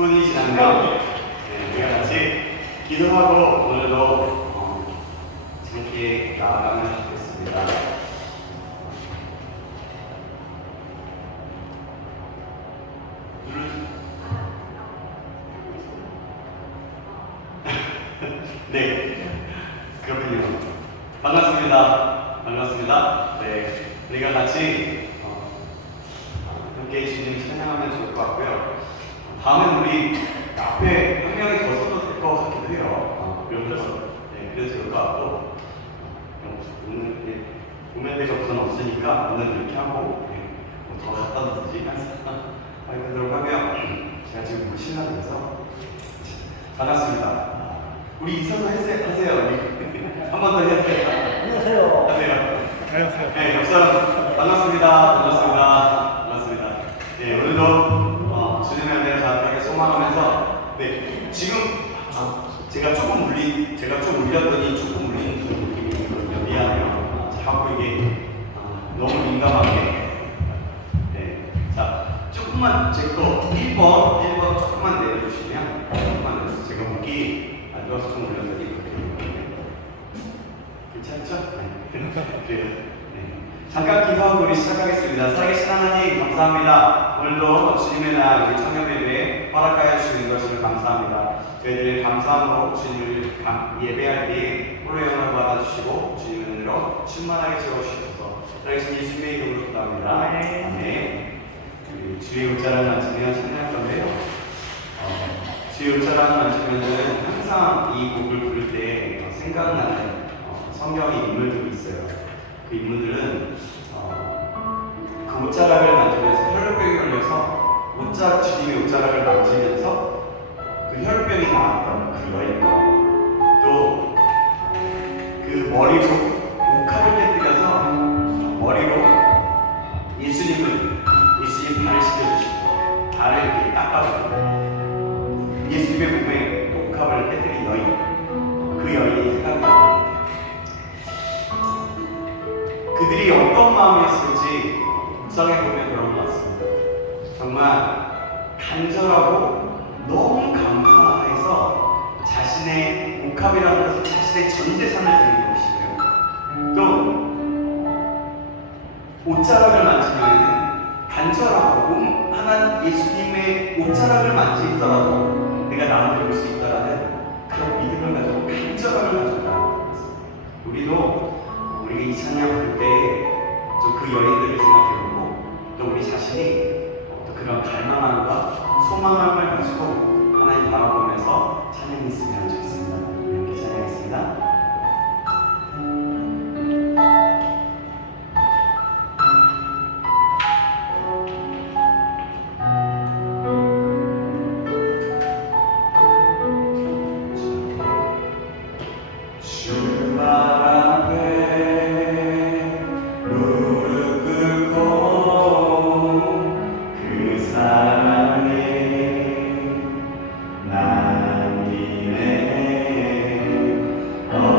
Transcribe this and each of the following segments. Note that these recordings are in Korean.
10분이 지나면 우리가 같이 기도하고 오늘도 함께 나아가면 좋겠습니다. 네, 그렇군요. 반갑습니다. 반갑습니다. 네, 우리가 같이 함께 주님 찬양하면 좋을 것 같고요. 다음엔 우리 앞에 한 명이 더 써도 될 것 같기도 해요. 그래서 그래도 좋을 것 같고 오늘 도면대가 우선 없으니까 오늘 이렇게 하고 더 갖다 두지 하도록 하고요. 제가 지금 신나서 반갑습니다. 우리 이사도 하세요. 한 번 더 해주세요. 안녕하세요. 하세요. 네, 옆사람 반갑습니다. 반갑습니다. 네, 오늘도 주님의 은혜를 자하게 소망하면서 지금 제가 좀 울렸더니 조금 울리는 그런 느낌이 있거든요. 미안해요. 자꾸 이게 너무 민감하게. 자, 조금만 제거 1번 조금만 내려주시면 조금만 내려주세요. 제가 목이 안 좋아서 좀 울렸더니 그렇게 괜찮죠? 그래요. 잠깐 기도하고 우리 시작하겠습니다. 살아계신 하나님 감사합니다. 오늘도 주님의 날 우리 청년예배 허락하여 주시는 것을 감사합니다. 저희들이 감사함으로 주님을 예배할 때에 홀로 영광을 받아주시고 주님의 은혜로 충만하게 채워주셔서 살아계신 예수님의 이름으로 기도합니다. 아멘. 주의 옷자락을 만지면 찬양할 건데요. 주의 옷자락을 만지면은 항상 이 곡을 부를 때 생각나는 성경의 인물들이 있어요. 그 인물들은 그 옷자락을 만지면서 혈병이 걸려서 주님의 옷자락을 만지면서 그 혈병이 나왔던 그 여인과 또 그 머리로 옥합을 깨뜨려서 머리로 예수님 발을 씻겨주시고 발을 이렇게 닦아주고 예수님의 몸에 옥합을 깨뜨린 여인, 그 여인이 생각이 납니다. 그들이 어떤 마음이었을지 묵상해 보면 그런 것 같습니다. 정말 간절하고 너무 감사해서 자신의 옥합이라는 것을 자신의 전 재산을 드리는 것이고요. 또 옷자락을 만지면 간절하고 하나님 예수님의 옷자락을 만지더라도 내가 나눠줄 수 있다라는 그런 믿음을 가지고 간절함을 가졌다. 우리가 이 찬양 부를 때 그 여인들을 생각해보고 또 우리 자신이 또 그런 갈망함과 소망함을 가지고 하나님 바라보면서 찬양했으면 좋겠습니다. 함께 찬양하겠습니다. 나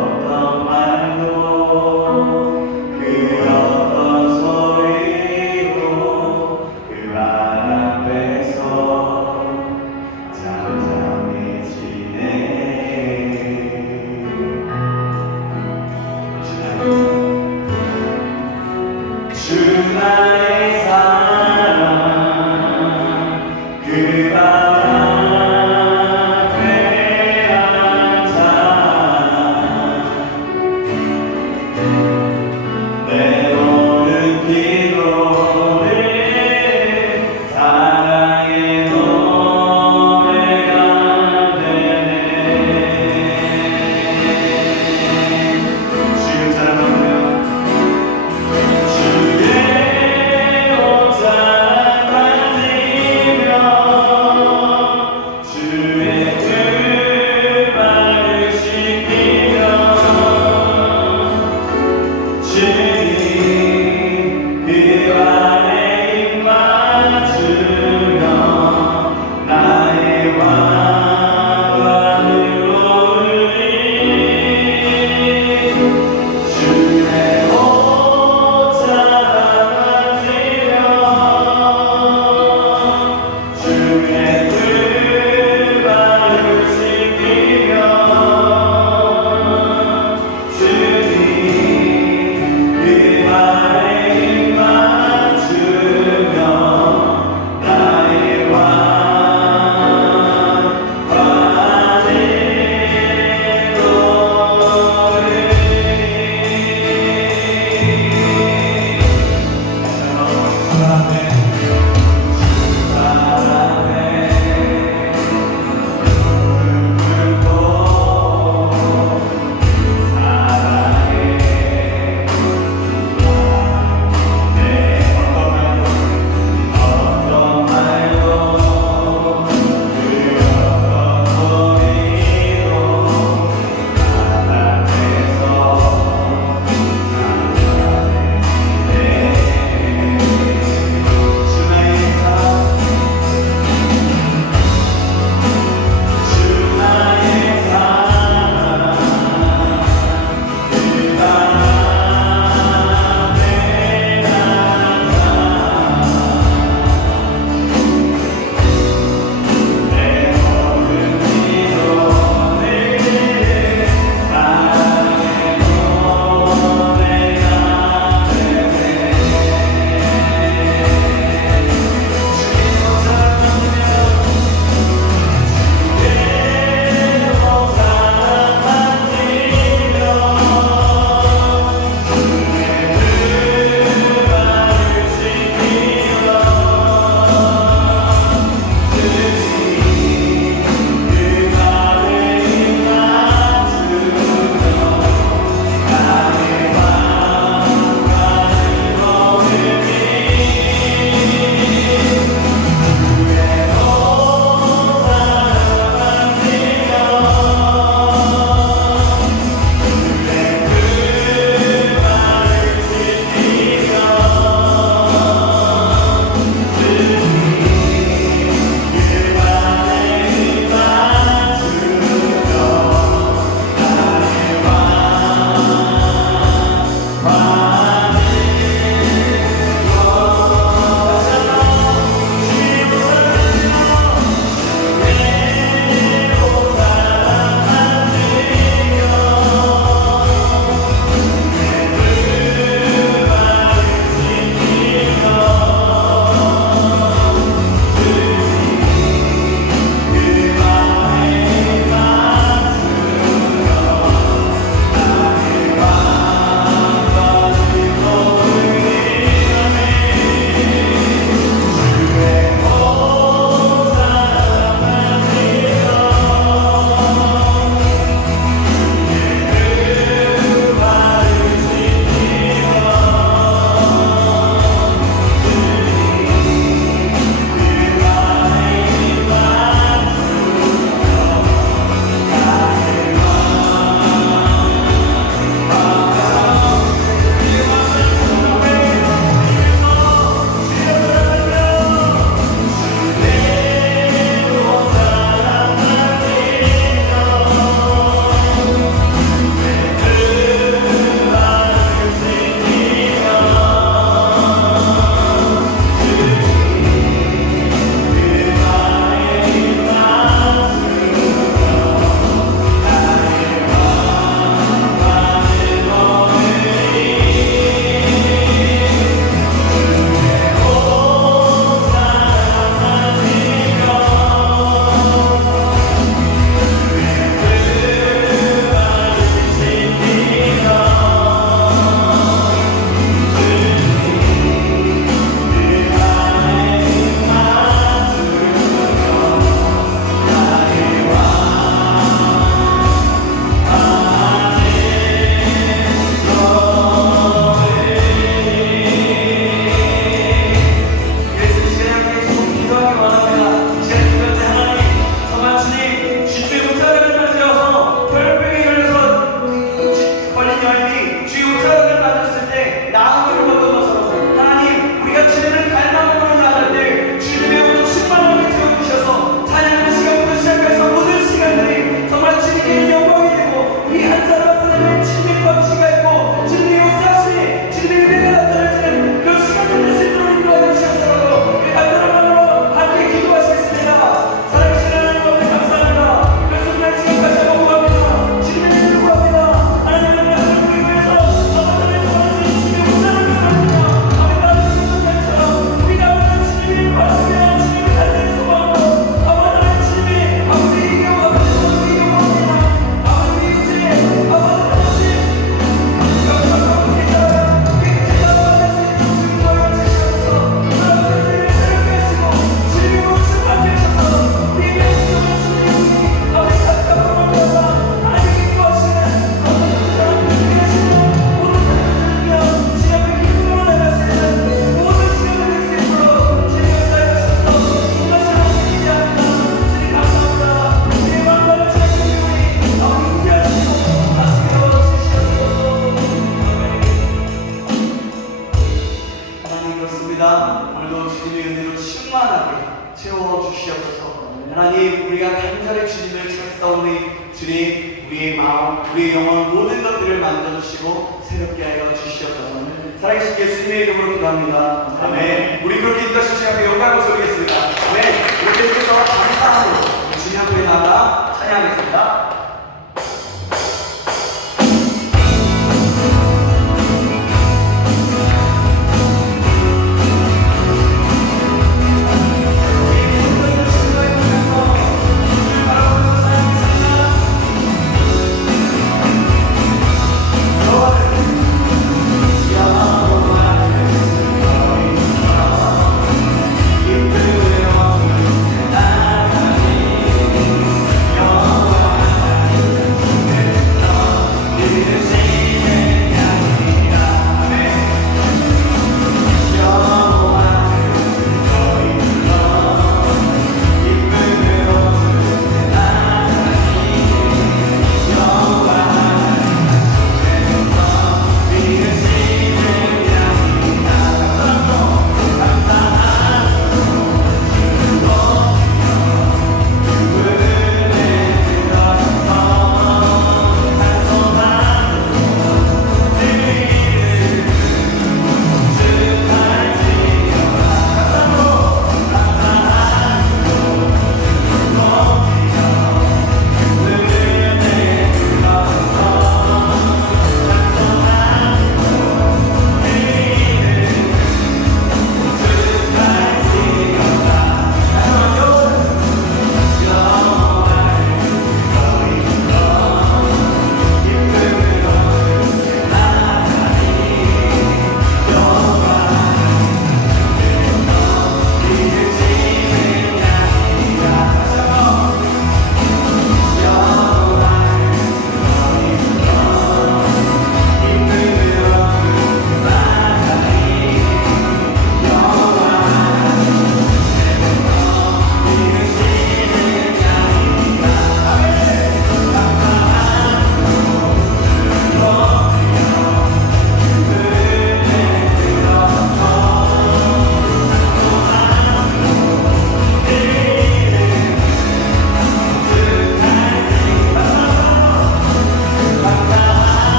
오늘도 주님의 은혜로 충만하게 채워주시옵소서. 하나님, 우리가 간절히 주님을 찾사오니 주님, 우리의 마음, 우리의 영혼 모든 것들을 만져주시고 새롭게 하여 주시옵소서. 살아계신 예수님의 이름으로 기도합니다. 아멘. 우리 그렇게 인도하신 주님 앞에 영광을 올리겠습니다. 아멘. 이렇게 해서 감사함으로 주님 앞에 나가 찬양하겠습니다.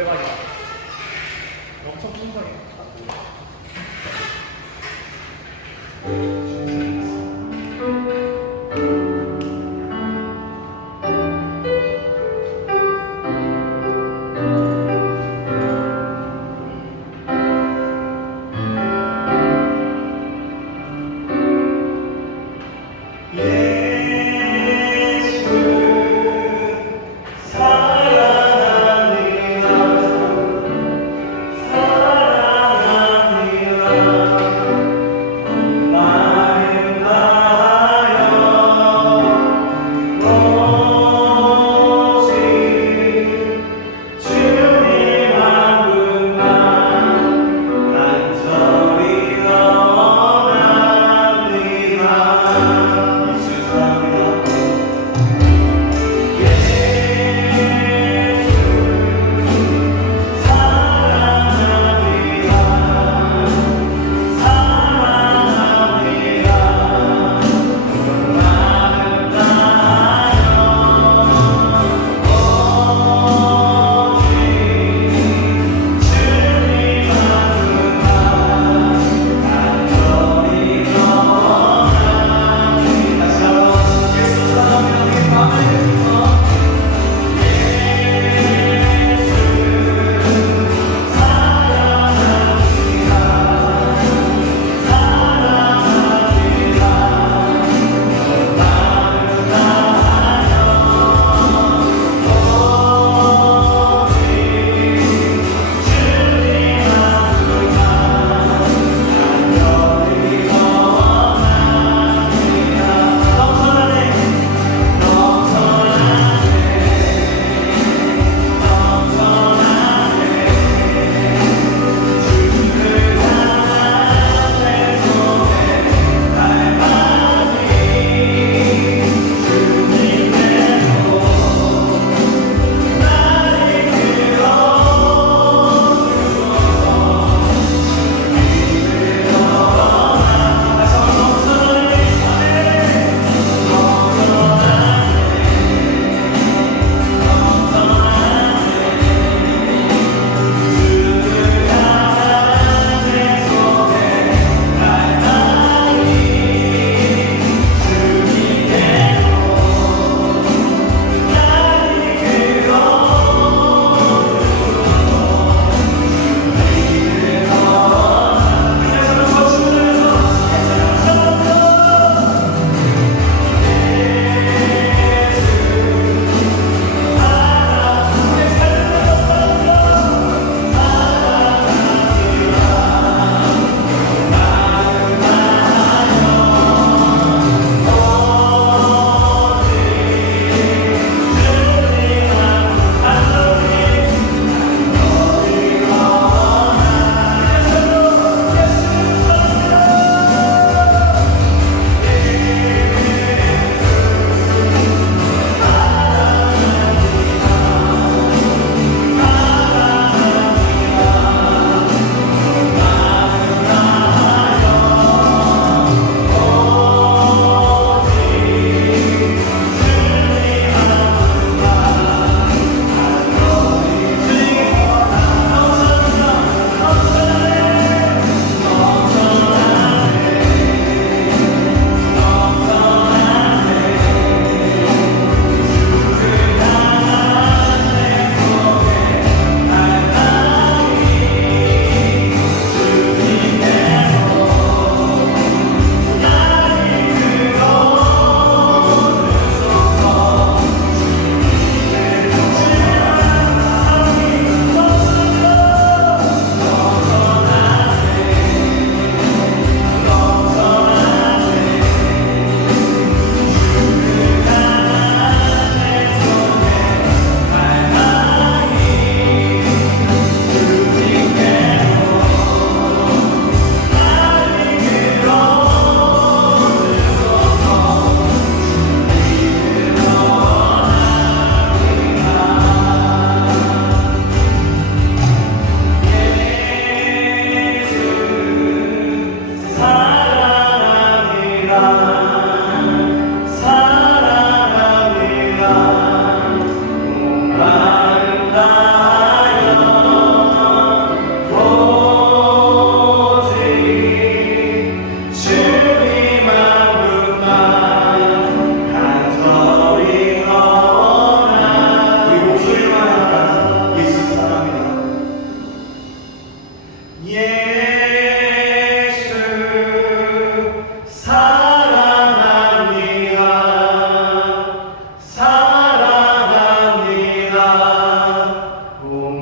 대박이다. 엄청 풍성해. 사랑합니다.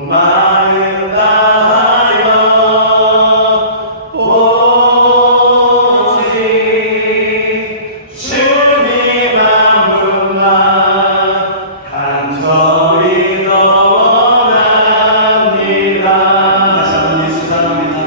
마음 다하여 오직 주님 한 분만 간절히 더 원합니다. 다시 한번 예수 사랑합니다.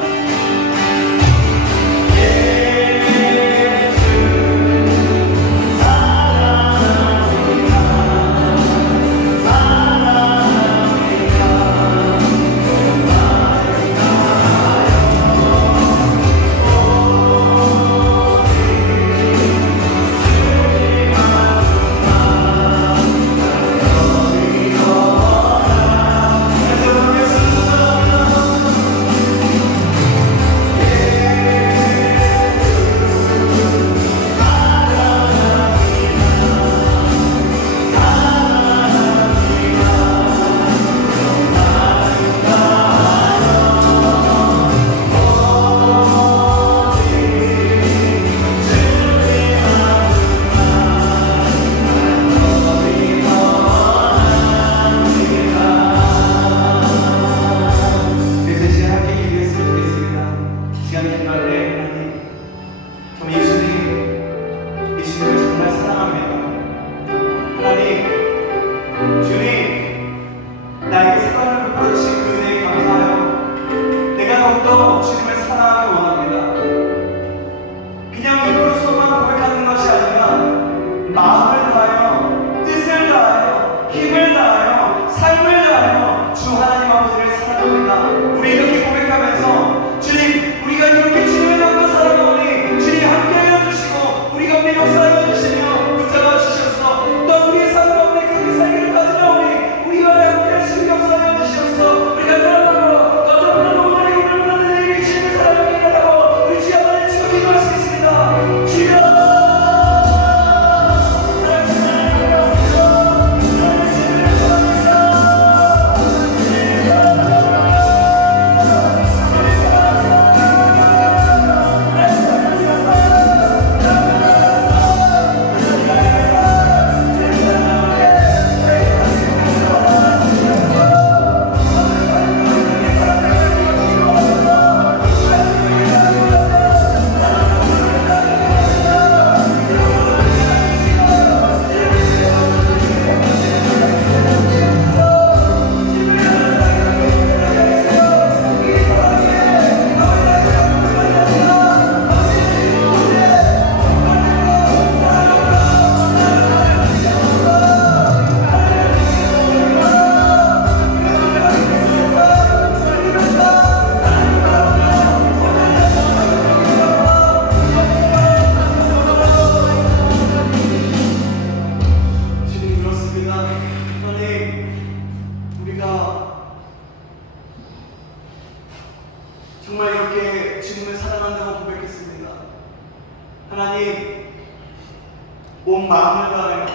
정말 이렇게 주님을 사랑한다고 고백했습니다. 하나님, 온 마음을 다하여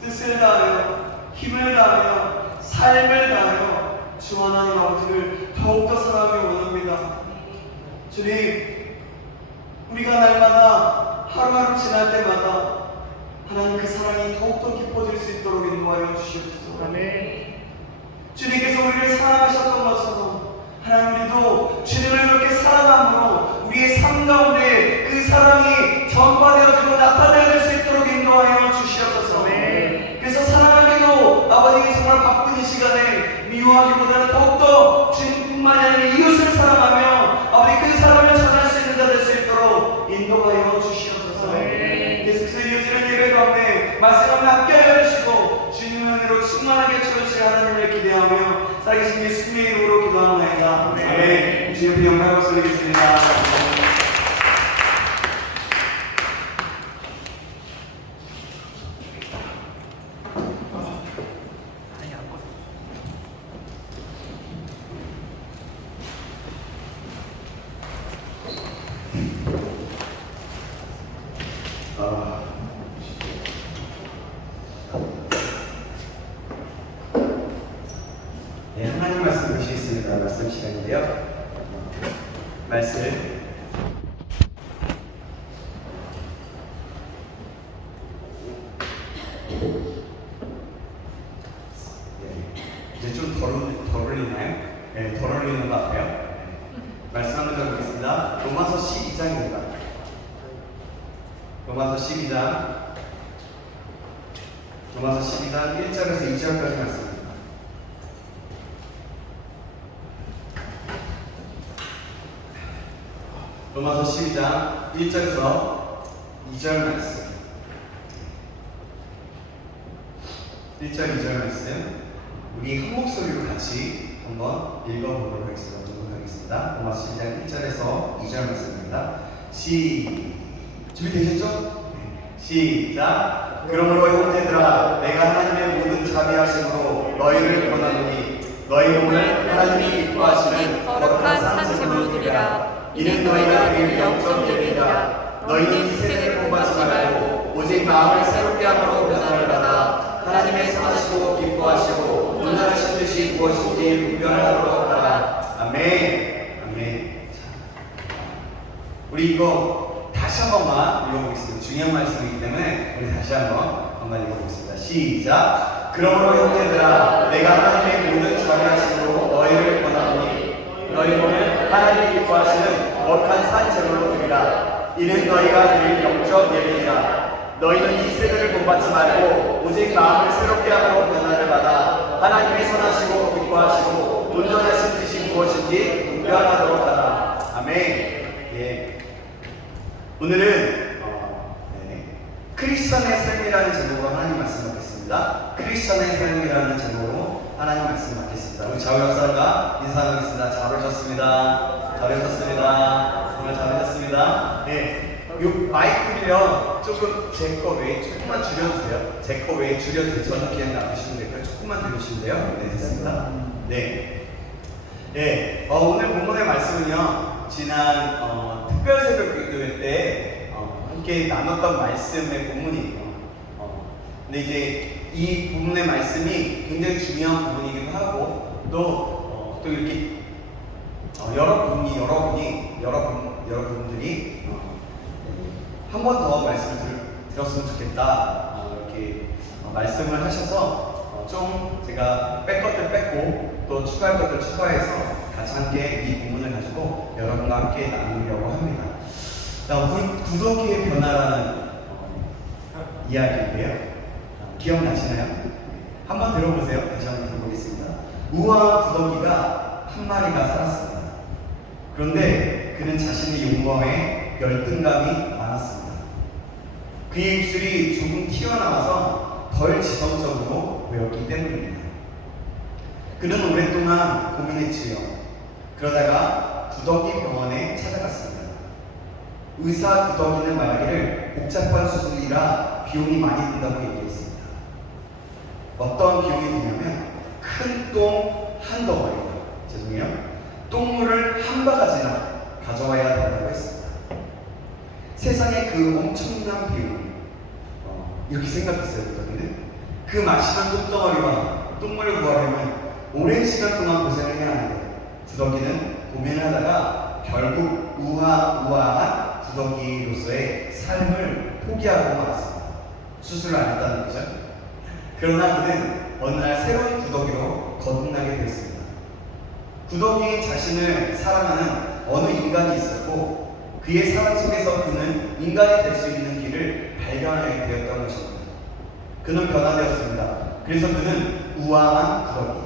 뜻을 다하여 힘을 다하여 삶을 다하여 주 하나님 아버지를 더욱더 사랑하기 원합니다. 주님, 우리가 날마다 하루하루 지날 때마다 하나님 그 사랑이 더욱더 깊어질 수 있도록 인도하여 주시옵소서. 아멘. 주님께서 우리를 사랑하셨던 것처럼 하나님 우리도 주님을 그렇게 사랑함으로 우리의 삶 가운데 그 사랑이 전파되어지고 나타내질 수 있도록 인도하여 주시옵소서. 그래서 사랑하기도 아버지께 정말 바쁜 이 시간에 미워하기보다는 더욱더 주님뿐만이 아니라 이웃을 사랑하며 아버지 그 사랑을 전할 수 있는 자 될 수 있도록 인도하여 주시옵소서. 예수께서 이어지는 예배 가운데 말씀을 함께하여 주시고 주님의 은혜로 충만하게 채워주실 하나님을 기대하며 살아계신 예수님의 이름으로 기도하옵나이다. 아멘. 주님의 영광을 돌리겠습니다. 네, 하나님 말씀 보시겠습니다. 말씀 시간인데요. 말씀 네, 이제 좀 덜 울리나요? 보이는 것 같아요. 말씀 한번 드려보겠습니다. 로마서 12장입니다. 로마서 12장 1절에서 2절까지 말씀입니다. 로마서 12장 1절에서 2절 말씀. 1절, 2절 말씀. 우리 한 목소리로 같이 한번 읽어보도록 하겠습니다. 로마서 12장 1절에서 2절 말씀입니다. 준비되셨죠? 시작. 그러므로 형제들아, 내가 하나님의 모든 자비하심으로 너희를 권하노니 너희 몸을 하나님이 기뻐하시는 거룩한 산제물로 드리라. 이는 너희가 드릴 영적 예배니라. 너희는 이 세대를 본받지 말고 오직 마음을 새롭게 함으로 변화를 받아 하나님의 선하시고 기뻐하시고 온전하신 뜻이 무엇인지 분별하도록 하라. 아멘. 아멘. 우리 이거 다시 한 번만 읽어보겠습니다. 중요한 말씀이기 때문에 우리 다시 한번 읽어보겠습니다. 시작. 그러므로 형제들아, 내가 하나님의 모든 자비하심으로 너희를 권하노니 너희 몸을 하나님이 기뻐하시는 거룩한 산제물로 드리라. 이는 너희가 드릴 영적 예배니라. 너희는 이 세대를 본받지 말고 오직 마음을 새롭게 함으로 변화를 받아 하나님의 선하시고 기뻐하시고 온전하신 뜻이 무엇인지 분별하도록 하라. 아멘. 예. 오늘은 크리스천의 삶이라는 제목으로 하나님 말씀 받겠습니다. 크리스천의 삶이라는 제목으로 하나님 말씀 받겠습니다. 우리 좌우 옆사람과 인사하겠습니다. 잘 오셨습니다. 잘 오셨습니다. 정말 잘 오셨습니다. 네. 요 마이크를요 조금 제 거 외에 조금만 줄여주세요. 제 거 외에 줄여주세요. 저는 그냥 놔두시면 되고요. 조금만 들으시면 돼요. 네, 됐습니다. 네. 네. 오늘 본문의 말씀은요, 지난 특별 새벽 기도회 때 함께 나눴던 말씀의 본문이에요. 근데 이제 이 본문의 말씀이 굉장히 중요한 부분이기도 하고 또 이렇게 여러분들이 한 번 더 말씀을 들었으면 좋겠다. 이렇게 말씀을 하셔서 좀 제가 뺄 것들 뺐고 또 추가할 것들 추가해서 같이 함께 이 부분을 가지고 여러분과 함께 나누려고 합니다. 구더기의 변화라는 이야기인데요. 기억나시나요? 한번 들어보세요. 다시 한번 들어보겠습니다. 우아한 구더기가 한 마리가 살았습니다. 그런데 그는 자신의 용모에 열등감이 많았습니다. 그의 입술이 조금 튀어나와서 덜 지성적으로 보였기 때문입니다. 그는 오랫동안 고민했지요. 그러다가 구더기 병원에 찾아갔습니다. 의사 구더기는 말하기를 복잡한 수술이라 비용이 많이 든다고 얘기했습니다. 어떤 비용이 드냐면 큰 똥 한 덩어리, 똥물을 한 바가지나 가져와야 된다고 했습니다. 세상에 그 엄청난 비용, 이렇게 생각했어요. 구더기는 그 마시던 똥덩어리와 똥물을 구하려면 오랜 시간 동안 고생을 해야 하는데 구더기는 고민을 하다가 결국 우아한 구더기로서의 삶을 포기하고 말았습니다. 수술을 안 했다는 거죠. 그러나 그는 어느 날 새로운 구더기로 거듭나게 됐습니다. 구더기인 자신을 사랑하는 어느 인간이 있었고 그의 사랑 속에서 그는 인간이 될 수 있는 길을 발견하게 되었던 것입니다. 그는 변화되었습니다. 그래서 그는 우아한 구더기,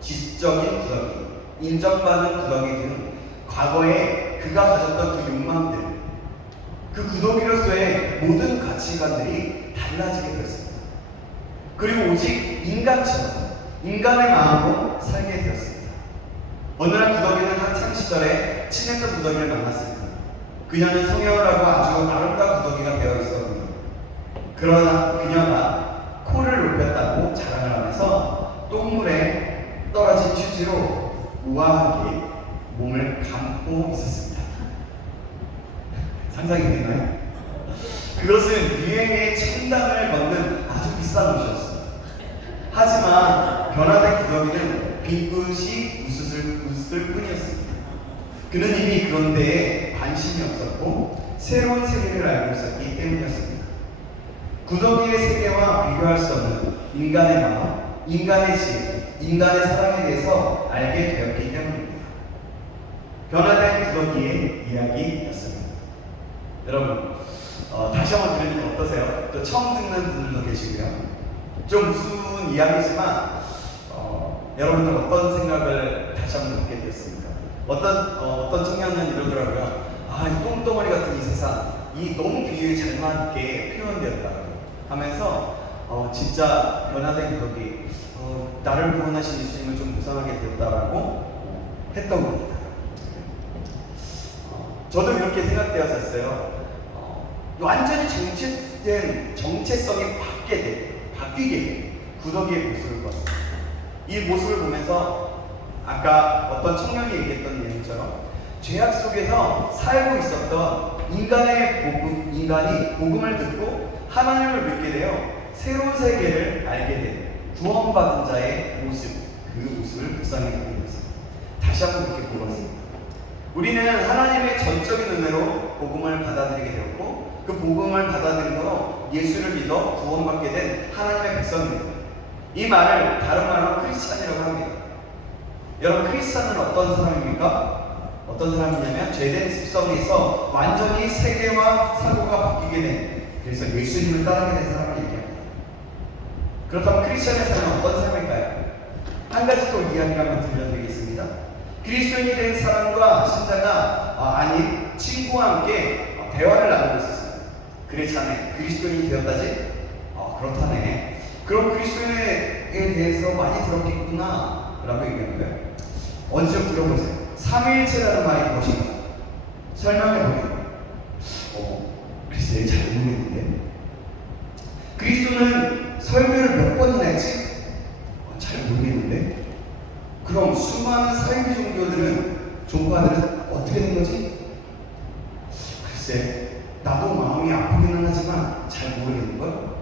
지적인 구더기, 인정받는 구더기 등 과거에 그가 가졌던 그 욕망들, 그 구더기로서의 모든 가치관들이 달라지게 되었습니다. 그리고 오직 인간처럼 인간의 마음으로 살게 되었습니다. 어느 날 구더기는 학창 시절에 친했던 구더기를 만났습니다. 그녀는 성형을 하고 아주 아름다운 구더기가 되어 있었군요. 그러나 그녀가 코를 높였다고 자랑을 하면서 똥물에 떨어진 휴지로 우아하게 몸을 감고 있었습니다. 상상이 되나요? 그것은 유행의 첨단을 걷는 아주 비싼 옷이었습니다. 하지만 변화된 구더기는 빈굿이 웃을 뿐이었습니다. 그는 이미 그런 데에 관심이 없었고 새로운 세계를 알고 있었기 때문이었습니다. 구더기의 세계와 비교할 수 없는 인간의 마음, 인간의 지혜, 인간의 사랑에 대해서 알게 되었기 때문입니다. 변화된 구더기의 이야기였습니다. 여러분, 다시 한번 들으니까 어떠세요? 또 처음 듣는 분들도 계시고요. 좀 무슨 이야기지만 여러분들 어떤 생각을 다시 한번 갖게 되었습니까? 어떤 청년은 이러더라고요. 이 똥덩어리 같은 이 세상, 이 너무 비유에 잘 맞게 표현되었다고 하면서 진짜 변화된 구더기, 나를 구원하신 예수님을 좀 묵상하게 되었다라고 했던 겁니다. 저도 이렇게 생각되었었어요. 완전히 정체성이 바뀌게 된 구더기의 모습을 봤습니다. 이 모습을 보면서 아까 어떤 청년이 얘기했던 내용처럼 죄악 속에서 살고 있었던 인간이 복음을 듣고 하나님을 믿게 되어 새로운 세계를 알게 된 구원받은 자의 모습, 그 모습을 묵상해 보게 되었습니다. 다시 한번 그렇게 보았습니다. 우리는 하나님의 전적인 은혜로 복음을 받아들이게 되었고, 그 복음을 받아들임으로 예수를 믿어 구원받게 된 하나님의 백성입니다. 이 말을 다른 말로 크리스찬이라고 합니다. 여러분, 크리스찬은 어떤 사람입니까? 어떤 사람이냐면 죄된 습성에서 완전히 세계와 사고가 바뀌게 된, 그래서 예수님을 따르게 된 사람을 얘기합니다. 그렇다면 크리스찬의 삶은 어떤 삶일까요? 한 가지 또 이야기를 한번 들려드리겠습니다. 그리스도인이 된 사람과 신자가 아닌 친구와 함께 대화를 나누고 있었어요. 그래 자네 그리스도인이 되었다지? 그렇다네. 그럼 그리스도인에 대해서 많이 들었겠구나 라고 얘기하는 거예요. 언제 좀 들어보세요. 삼위일체라는 말이 무엇인가? 설명해 보게요. 글쎄 잘 모르겠는데. 그리스도는 설교를 몇 번이나 했지? 잘 모르겠는데. 그럼 수많은 사이비 종파들은 어떻게 된 거지? 글쎄 나도 마음이 아프기는 하지만 잘 모르겠는걸?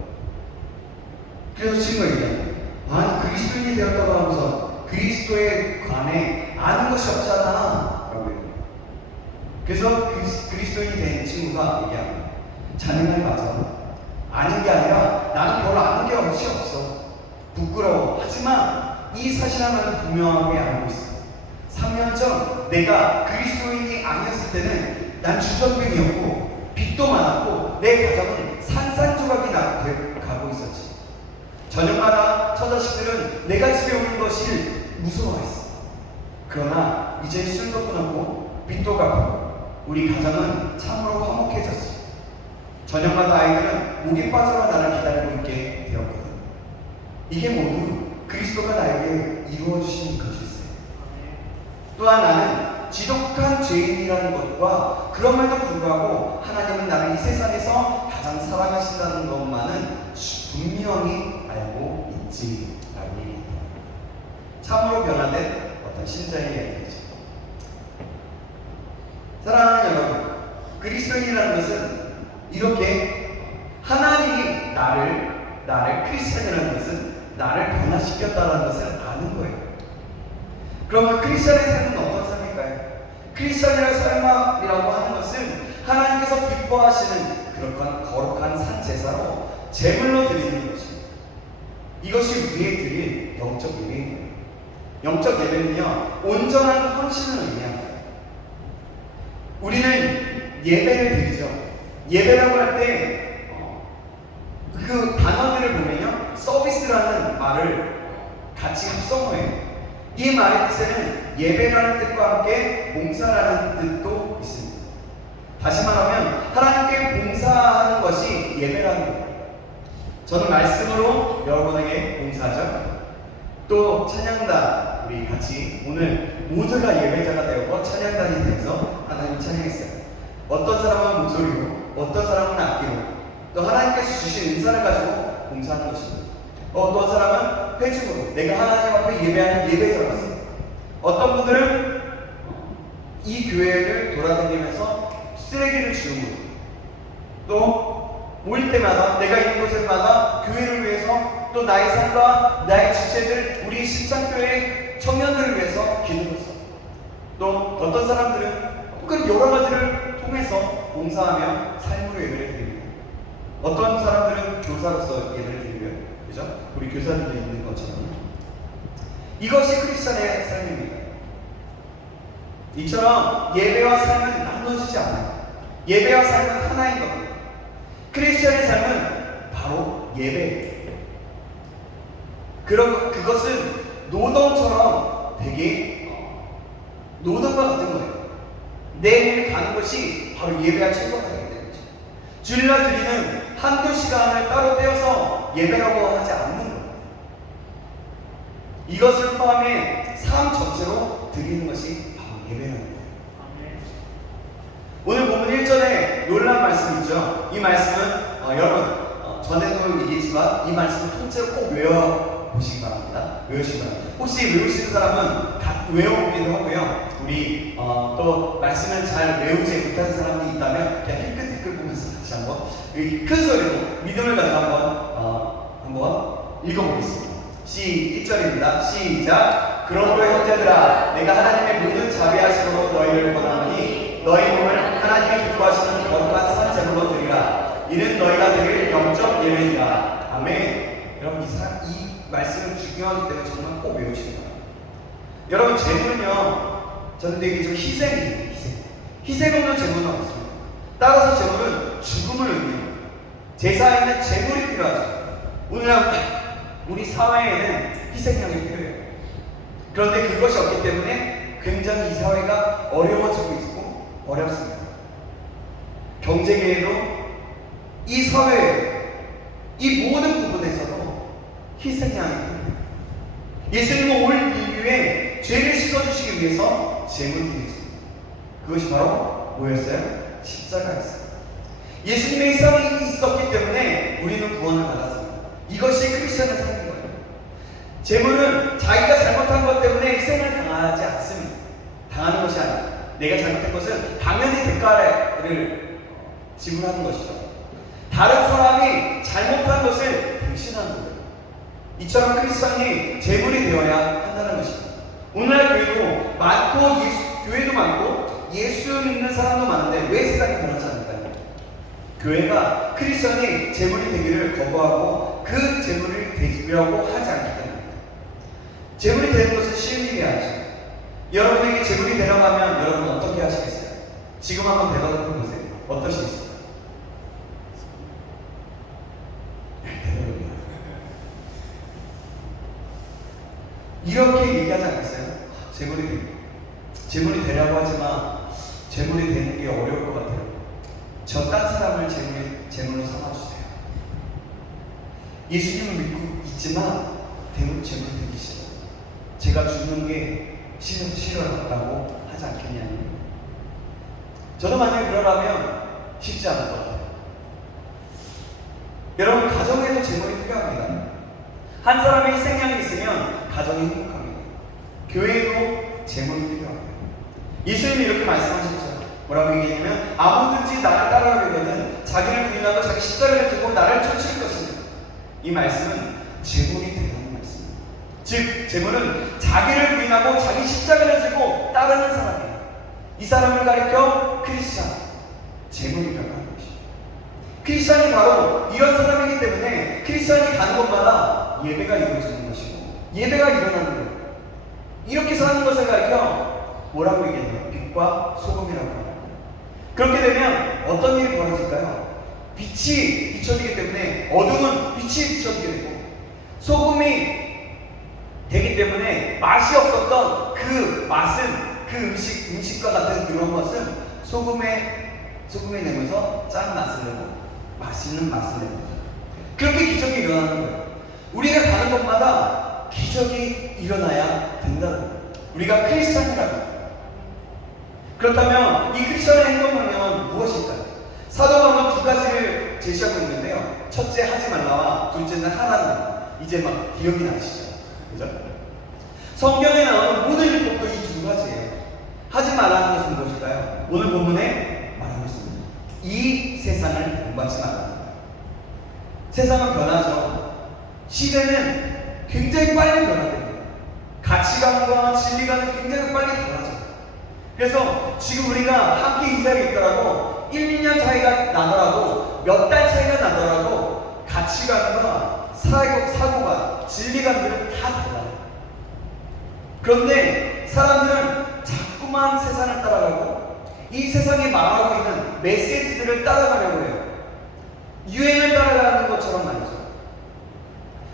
그래서 친구가 얘기해요. 그리스도인이 되었다고 하면서 그리스도에 관해 아는 것이 없잖아 라고 해요. 그래서 그리스도인이 된 친구가 얘기합니다. 자네 말이 맞아. 아는 게 아니라 나는 별로 아는 게 없어. 부끄러워. 하지만 이 사실 하나는 분명하게 알고 있어. 3년 전 내가 그리스도인이 아니었을 때는 난 주전뱅이였고 빚도 많았고 내 가정은 산산조각이 가고 있었지. 저녁마다 처자식들은 내가 집에 오는 것을 무서워했어. 그러나 이제 술도 끊었고 빚도 갚고 우리 가정은 참으로 화목해졌어. 저녁마다 아이들은 목에 빠져라 나를 기다리고 있게 되었거든. 이게 모두 그리스도가 나에게 이루어주신 것일세. 또한 나는 지독한 죄인이라는 것과 그럼에도 불구하고 하나님은 나를 이 세상에서 가장 사랑하신다는 것만은 분명히 알고 있지라고 얘기합니다. 참으로 변화된 어떤 신자의 이야기죠. 사랑하는 여러분, 그리스도인이라는 것은 이렇게 하나님이 나를 크리스찬이라는 것은 나를 변화시켰다는 것을 아는 거예요. 그러면 크리스찬의 삶은 어떤 삶일까요? 크리스찬이라는 삶이라고 하는 것은 하나님께서 기뻐하시는 그런 거룩한 산제사로 제물로 드리는 것입니다. 이것이 우리의 드릴 영적 예배입니다. 영적 예배는요, 온전한 헌신을 의미합니다. 우리는 예배를 드리죠. 예배라고 할 때 그 단어들을 보면요, 서비스라는 말을 같이 합성어해요. 이 말의 뜻에는 예배라는 뜻과 함께 봉사라는 뜻도 있습니다. 다시 말하면 하나님께 봉사하는 것이 예배라는 거예요. 저는 말씀으로 여러분에게 봉사하죠. 또 찬양단, 우리 같이 오늘 모두가 예배자가 되었고 찬양단이 되어서 하나님 찬양했어요. 어떤 사람은 목소리로, 어떤 사람은 악기로, 또 하나님께서 주신 은사를 가지고 봉사하는 것입니다. 어떤 사람은 회중으로, 내가 하나님 앞에 예배하는 예배자로서, 어떤 분들은 이 교회를 돌아다니면서 쓰레기를 치우고, 또 모일 때마다 내가 있는 곳마다 교회를 위해서, 또 나의 삶과 나의 지체들, 우리 신창교회 청년들을 위해서 기도했어. 또 어떤 사람들은 혹은 여러 가지를 통해서 봉사하며 삶으로 예배를 드립니다. 어떤 사람들은 교사로서 예배를 드리고요. 그죠? 우리 교사들도 있는 것처럼. 이것이 크리스찬의 삶입니다. 이처럼 예배와 삶은 나눠지지 않아요. 예배와 삶은 하나인 겁니다. 크리스천의 삶은 바로 예배예요. 그것은 노동처럼 되게 노동과 같은 거예요. 내 몸이 가는 것이 바로 예배와 최소화되기 때문이죠. 주일날 드리는 한두 시간을 따로 떼어서 예배라고 하지 않는 거예요. 이것을 포함해 삶 전체로 드리는 것이 바로 예배라는 거예요. 오늘 본문 1절에 놀란 말씀이 있죠. 이 말씀은 여러분 전에도 얘기했지만 이 말씀을 통째로 꼭 외워보시기 바랍니다. 외우시기 바랍니다. 혹시 외우시는 사람은 다 외워보기도 하고요. 우리 또 말씀을 잘 외우지 못하는 사람이 있다면 그냥 힐끗힐끗 보면서 다시 한번 큰 소리로 믿음을 가지고 한번 읽어보겠습니다. 1절입니다. 시작. 그러므로 형제들아 내가 하나님의 모든 자비하심으로 너희를 권하노니 너희 몸을 하나님이 기뻐하시는 거룩한 산제물로 드리라. 이는 너희가 드릴 영적 예배니라. 아멘. 여러분 이 말씀은 중요하기 때문에 정말 꼭 외우시기 바랍니다. 여러분 제물은요 저는 되게 좀 희생이에요. 희생 없는 제물은 없습니다. 따라서 제물은 죽음을 의미해요. 제사에는 제물이 필요하죠. 오늘날 우리 사회에는 희생양이 필요해요. 그런데 그것이 없기 때문에 굉장히 이 사회가 어려워지고 있고 어렵습니다. 경제계에도 이 사회 이 모든 부분에서도 희생양이 필요해요. 예수님은 올 인류에 죄를 씻어주시기 위해서 제물을 드렸습니다. 그것이 바로 뭐였어요? 십자가였어요. 예수님의 희생이 있었기 때문에 우리는 구원을 받았습니다. 이것이 크리스천의 삶인 거예요. 제물은 자기가 잘못한 것 때문에 희생을 당하지 않습니다. 당하는 것이 아니라 내가 잘못한 것은 당연히 대가를 지불하는 것이죠. 다른 사람이 잘못한 것을 대신하는 거예요. 이처럼 크리스천이 제물이 되어야 한다는 것입니다. 오늘날 교회도 많고 교회도 많고 예수 믿는 사람도 많은데 왜 세상이 변하지 않을까요? 교회가 크리스천이 제물이 되기를 거부하고 그 제물을 되려고 하지 않기 때문입니다. 제물이 되는 것은 쉬운 일이 아니죠. 여러분에게 제물이 되려고 하면 여러분 어떻게 하시겠어요? 지금 한번 대답해 보세요. 어떠시겠어요? 이렇게 얘기하지 않겠어요? 제물이 되려고 하지만 제물이 되는 게 어려울 것 같아요. 저 딴 사람을 제물로 삼아주세요. 예수님을 믿고 있지만 제물이 되기 싫어요. 제가 죽는 게 싫어라고 하지 않겠냐는. 저도 만약에 그러라면 쉽지 않을 것 같아요. 여러분 가정에도 제물이 필요합니다. 한 사람의 희생양이 있으면 가정이 행복합니다. 교회에도 제물이 필요합니다. 예수님이 이렇게 말씀하셨죠. 뭐라고 얘기했냐면 아무든지 나를 따라오려거든 자기를 부인하고 자기 십자가를 들고 나를 쫓을 것입니다. 이 말씀은 제물이 되라는 말씀입니다. 즉 제물은 자기를 부인하고 자기 십자가를 들고 따르는 사람이에요. 이 사람을 가리켜 크리스찬, 제물이라고 하는 것입니다. 크리스찬이 바로 이런 사람이기 때문에 크리스찬이 가는 곳마다 예배가 이루어지는 것이고 예배가 일어나는 거예요. 이렇게 사는 것을 가리켜 뭐라고 얘기해요? 빛과 소금이라고 합니다. 그렇게 되면 어떤 일이 벌어질까요? 빛이 비춰지기 때문에 어둠은 빛이 비춰지게 되고 소금이 되기 때문에 맛이 없었던 그 맛은 그 음식과 같은 그런 것은 소금이 되면서 짠 맛을 내고 맛있는 맛을 내고 그렇게 기적이 일어나는 거예요. 우리가 가는 곳마다 기적이 일어나야 된다는 거예요. 우리가 크리스찬이라고 해요. 그렇다면 이 크리스천의 행동하면 무엇일까요? 사도 바울은 두 가지를 제시하고 있는데요. 첫째 하지 말라와 둘째는 하라는. 이제 막 기억이 나시죠? 그죠? 성경에 나오는 모든 율법도 이 두 가지예요. 하지 말라는 것은 무엇일까요? 오늘 본문에 말하고 있습니다. 이 세상을 본받지 말라는 거예요. 세상은 변하죠. 시대는 굉장히 빨리 변화됩니다. 가치관과 진리관은 굉장히 빨리 달라져요. 그래서 지금 우리가 함께 이 자리에 있더라도 1, 2년 차이가 나더라도 몇 달 차이가 나더라도 가치관과 사고가 진리관들은 다 달라요. 그런데 사람들은 자꾸만 세상을 이 세상이 말하고 있는 메시지들을 따라가려고 해요. 유행을 따라가는 것처럼 말이죠.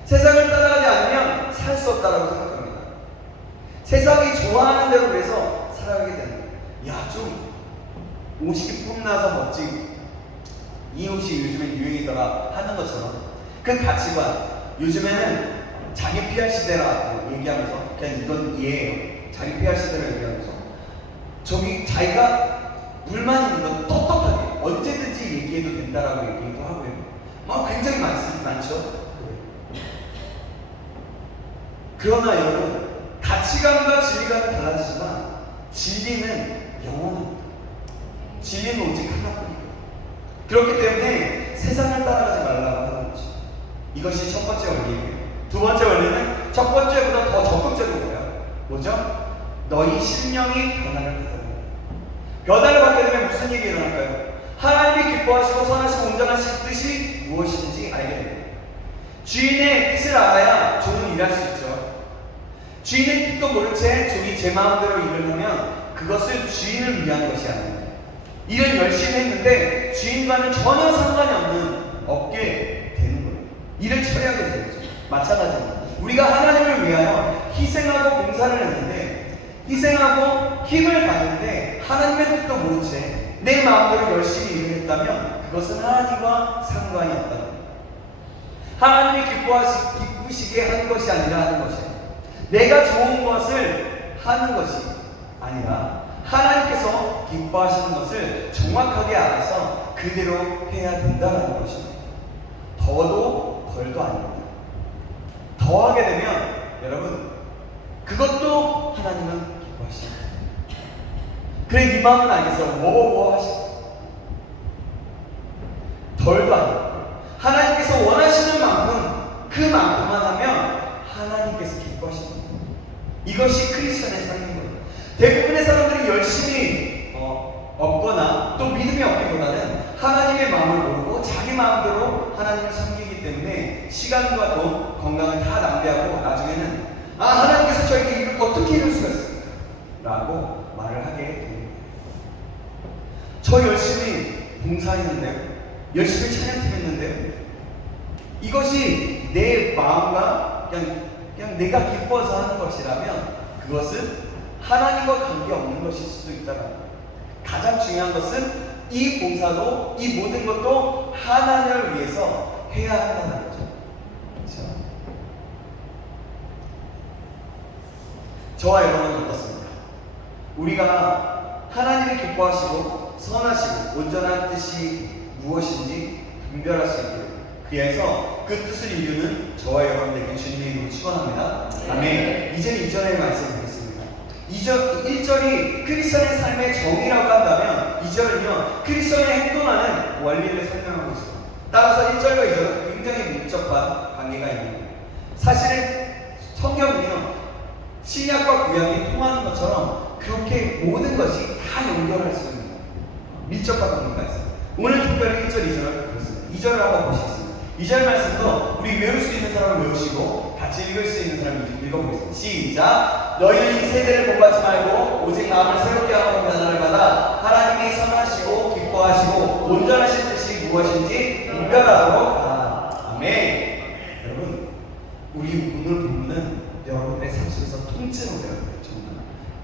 세상을 따라가지 않으면 살 수 없다라고 생각합니다. 세상이 좋아하는 대로 그래서 살아가게 되는 거예요. 야, 좀 옷이 폼나서 멋지고 이 옷이 요즘엔 유행이더라 하는 것처럼 그 가치관, 요즘에는 자기 PR 시대라고 얘기하면서 그냥 이건 이해해요. 자기 PR 시대라고 얘기하면서 저기 자기가 불만 있는 건 떳떳하게 언제든지 얘기해도 된다라고 얘기도 하고요. 막 굉장히 많죠. 그러나 여러분, 가치관과 진리가 달라지지만 진리는 영원합니다. 진리는 오직 하나뿐이에요. 그렇기 때문에 세상을 따라가지 말라고 하는 거죠. 이것이 첫 번째 원리예요. 두 번째 원리는 첫 번째보다 더 적극적인 거예요. 뭐죠? 너희 심령이 변화를 받는 거예요. 변화를 받게 되면 무슨 일이 일어날까요? 하나님이 기뻐하시고 선하시고 온전하신 뜻이 무엇인지 알게 됩니다. 주인의 뜻을 알아야 종은 일할 수 있죠. 주인의 뜻도 모른 채 종이 제 마음대로 일을 하면 그것은 주인을 위한 것이 아닙니다. 일은 열심히 했는데 주인과는 전혀 상관이 없게 되는 거예요. 일을 처리하게 되는 거죠. 마찬가지입니다. 우리가 하나님을 위하여 희생하고 봉사를 했는데 희생하고 힘을 받는데 하나님의 뜻도 모른 채 내 마음대로 열심히 일을 했다면 그것은 하나님과 상관이 없다는 거예요. 하나님이 기쁘시게 하는 것이 아니라 하는 것이에요. 내가 좋은 것을 하는 것이 아니라 하나님께서 기뻐하시는 것을 정확하게 알아서 그대로 해야 된다는 것입니다. 더도 덜도 아닙니다. 더하게 되면 여러분 그것도 하나님은 기뻐하십니다. 그래 네 마음은 알겠어. 뭐 하시고 덜도 아닙니다. 하나님께서 원하시는 만큼 그만큼만 하면 하나님께서 기뻐하십니다. 이것이 크리스천의 삶인 거예요. 대부분의 사람들이 열심히 없거나 또 믿음이 없기보다는 하나님의 마음을 모르고 자기 마음대로 하나님을 섬기기 때문에 시간과 돈, 건강을 다 낭비하고 나중에는 하나님께서 저에게 이걸 어떻게 이룰 수가 있습니까? 라고 말을 하게 됩니다. 저 열심히 봉사했는데요. 열심히 찬양팀했는데요. 이것이 내 마음과 그냥 내가 기뻐서 하는 것이라면 그것은 하나님과 관계없는 것일 수도 있다는 거예요. 가장 중요한 것은 이 봉사도 이 모든 것도 하나님을 위해서 해야 한다는 거죠. 그렇죠? 저와 여러분은 어떻습니까? 우리가 하나님이 기뻐하시고 선하시고 온전한 뜻이 무엇인지 분별할 수 있게 그래서 그 뜻을 이루는 저와 여러분들에게 주님의 이름으로 축원합니다. 아멘. 이제는 2절의 말씀을 드리겠습니다. 1절이 크리스천의 삶의 정의라고 한다면 2절은요 크리스천의 행동하는 원리를 설명하고 있습니다. 따라서 1절과 2절은 굉장히 밀접한 관계가 있는 거예요. 사실은 성경은요 신약과 구약이 통하는 것처럼 그렇게 모든 것이 다 연결할 수 있는 밀접한 관계가 있습니다. 오늘 특별히 1절, 2절을 보겠습니다. 2절을 한번 보시겠습니다. 2절 말씀도 우리 외울 수 있는 사람은 외우시고 같이 읽을 수 있는 사람은 읽어보겠습니다. 시작! 너희는 이 세대를 본받지 말고 오직 마음을 새롭게 하고 변화를 받아 하나님이 선하시고 기뻐하시고 온전하신 뜻이 무엇인지 분별하도록 하라. 아멘. 여러분 우리 오늘 본문은 여러분들의 삶 속에서 통째로 배워요. 정말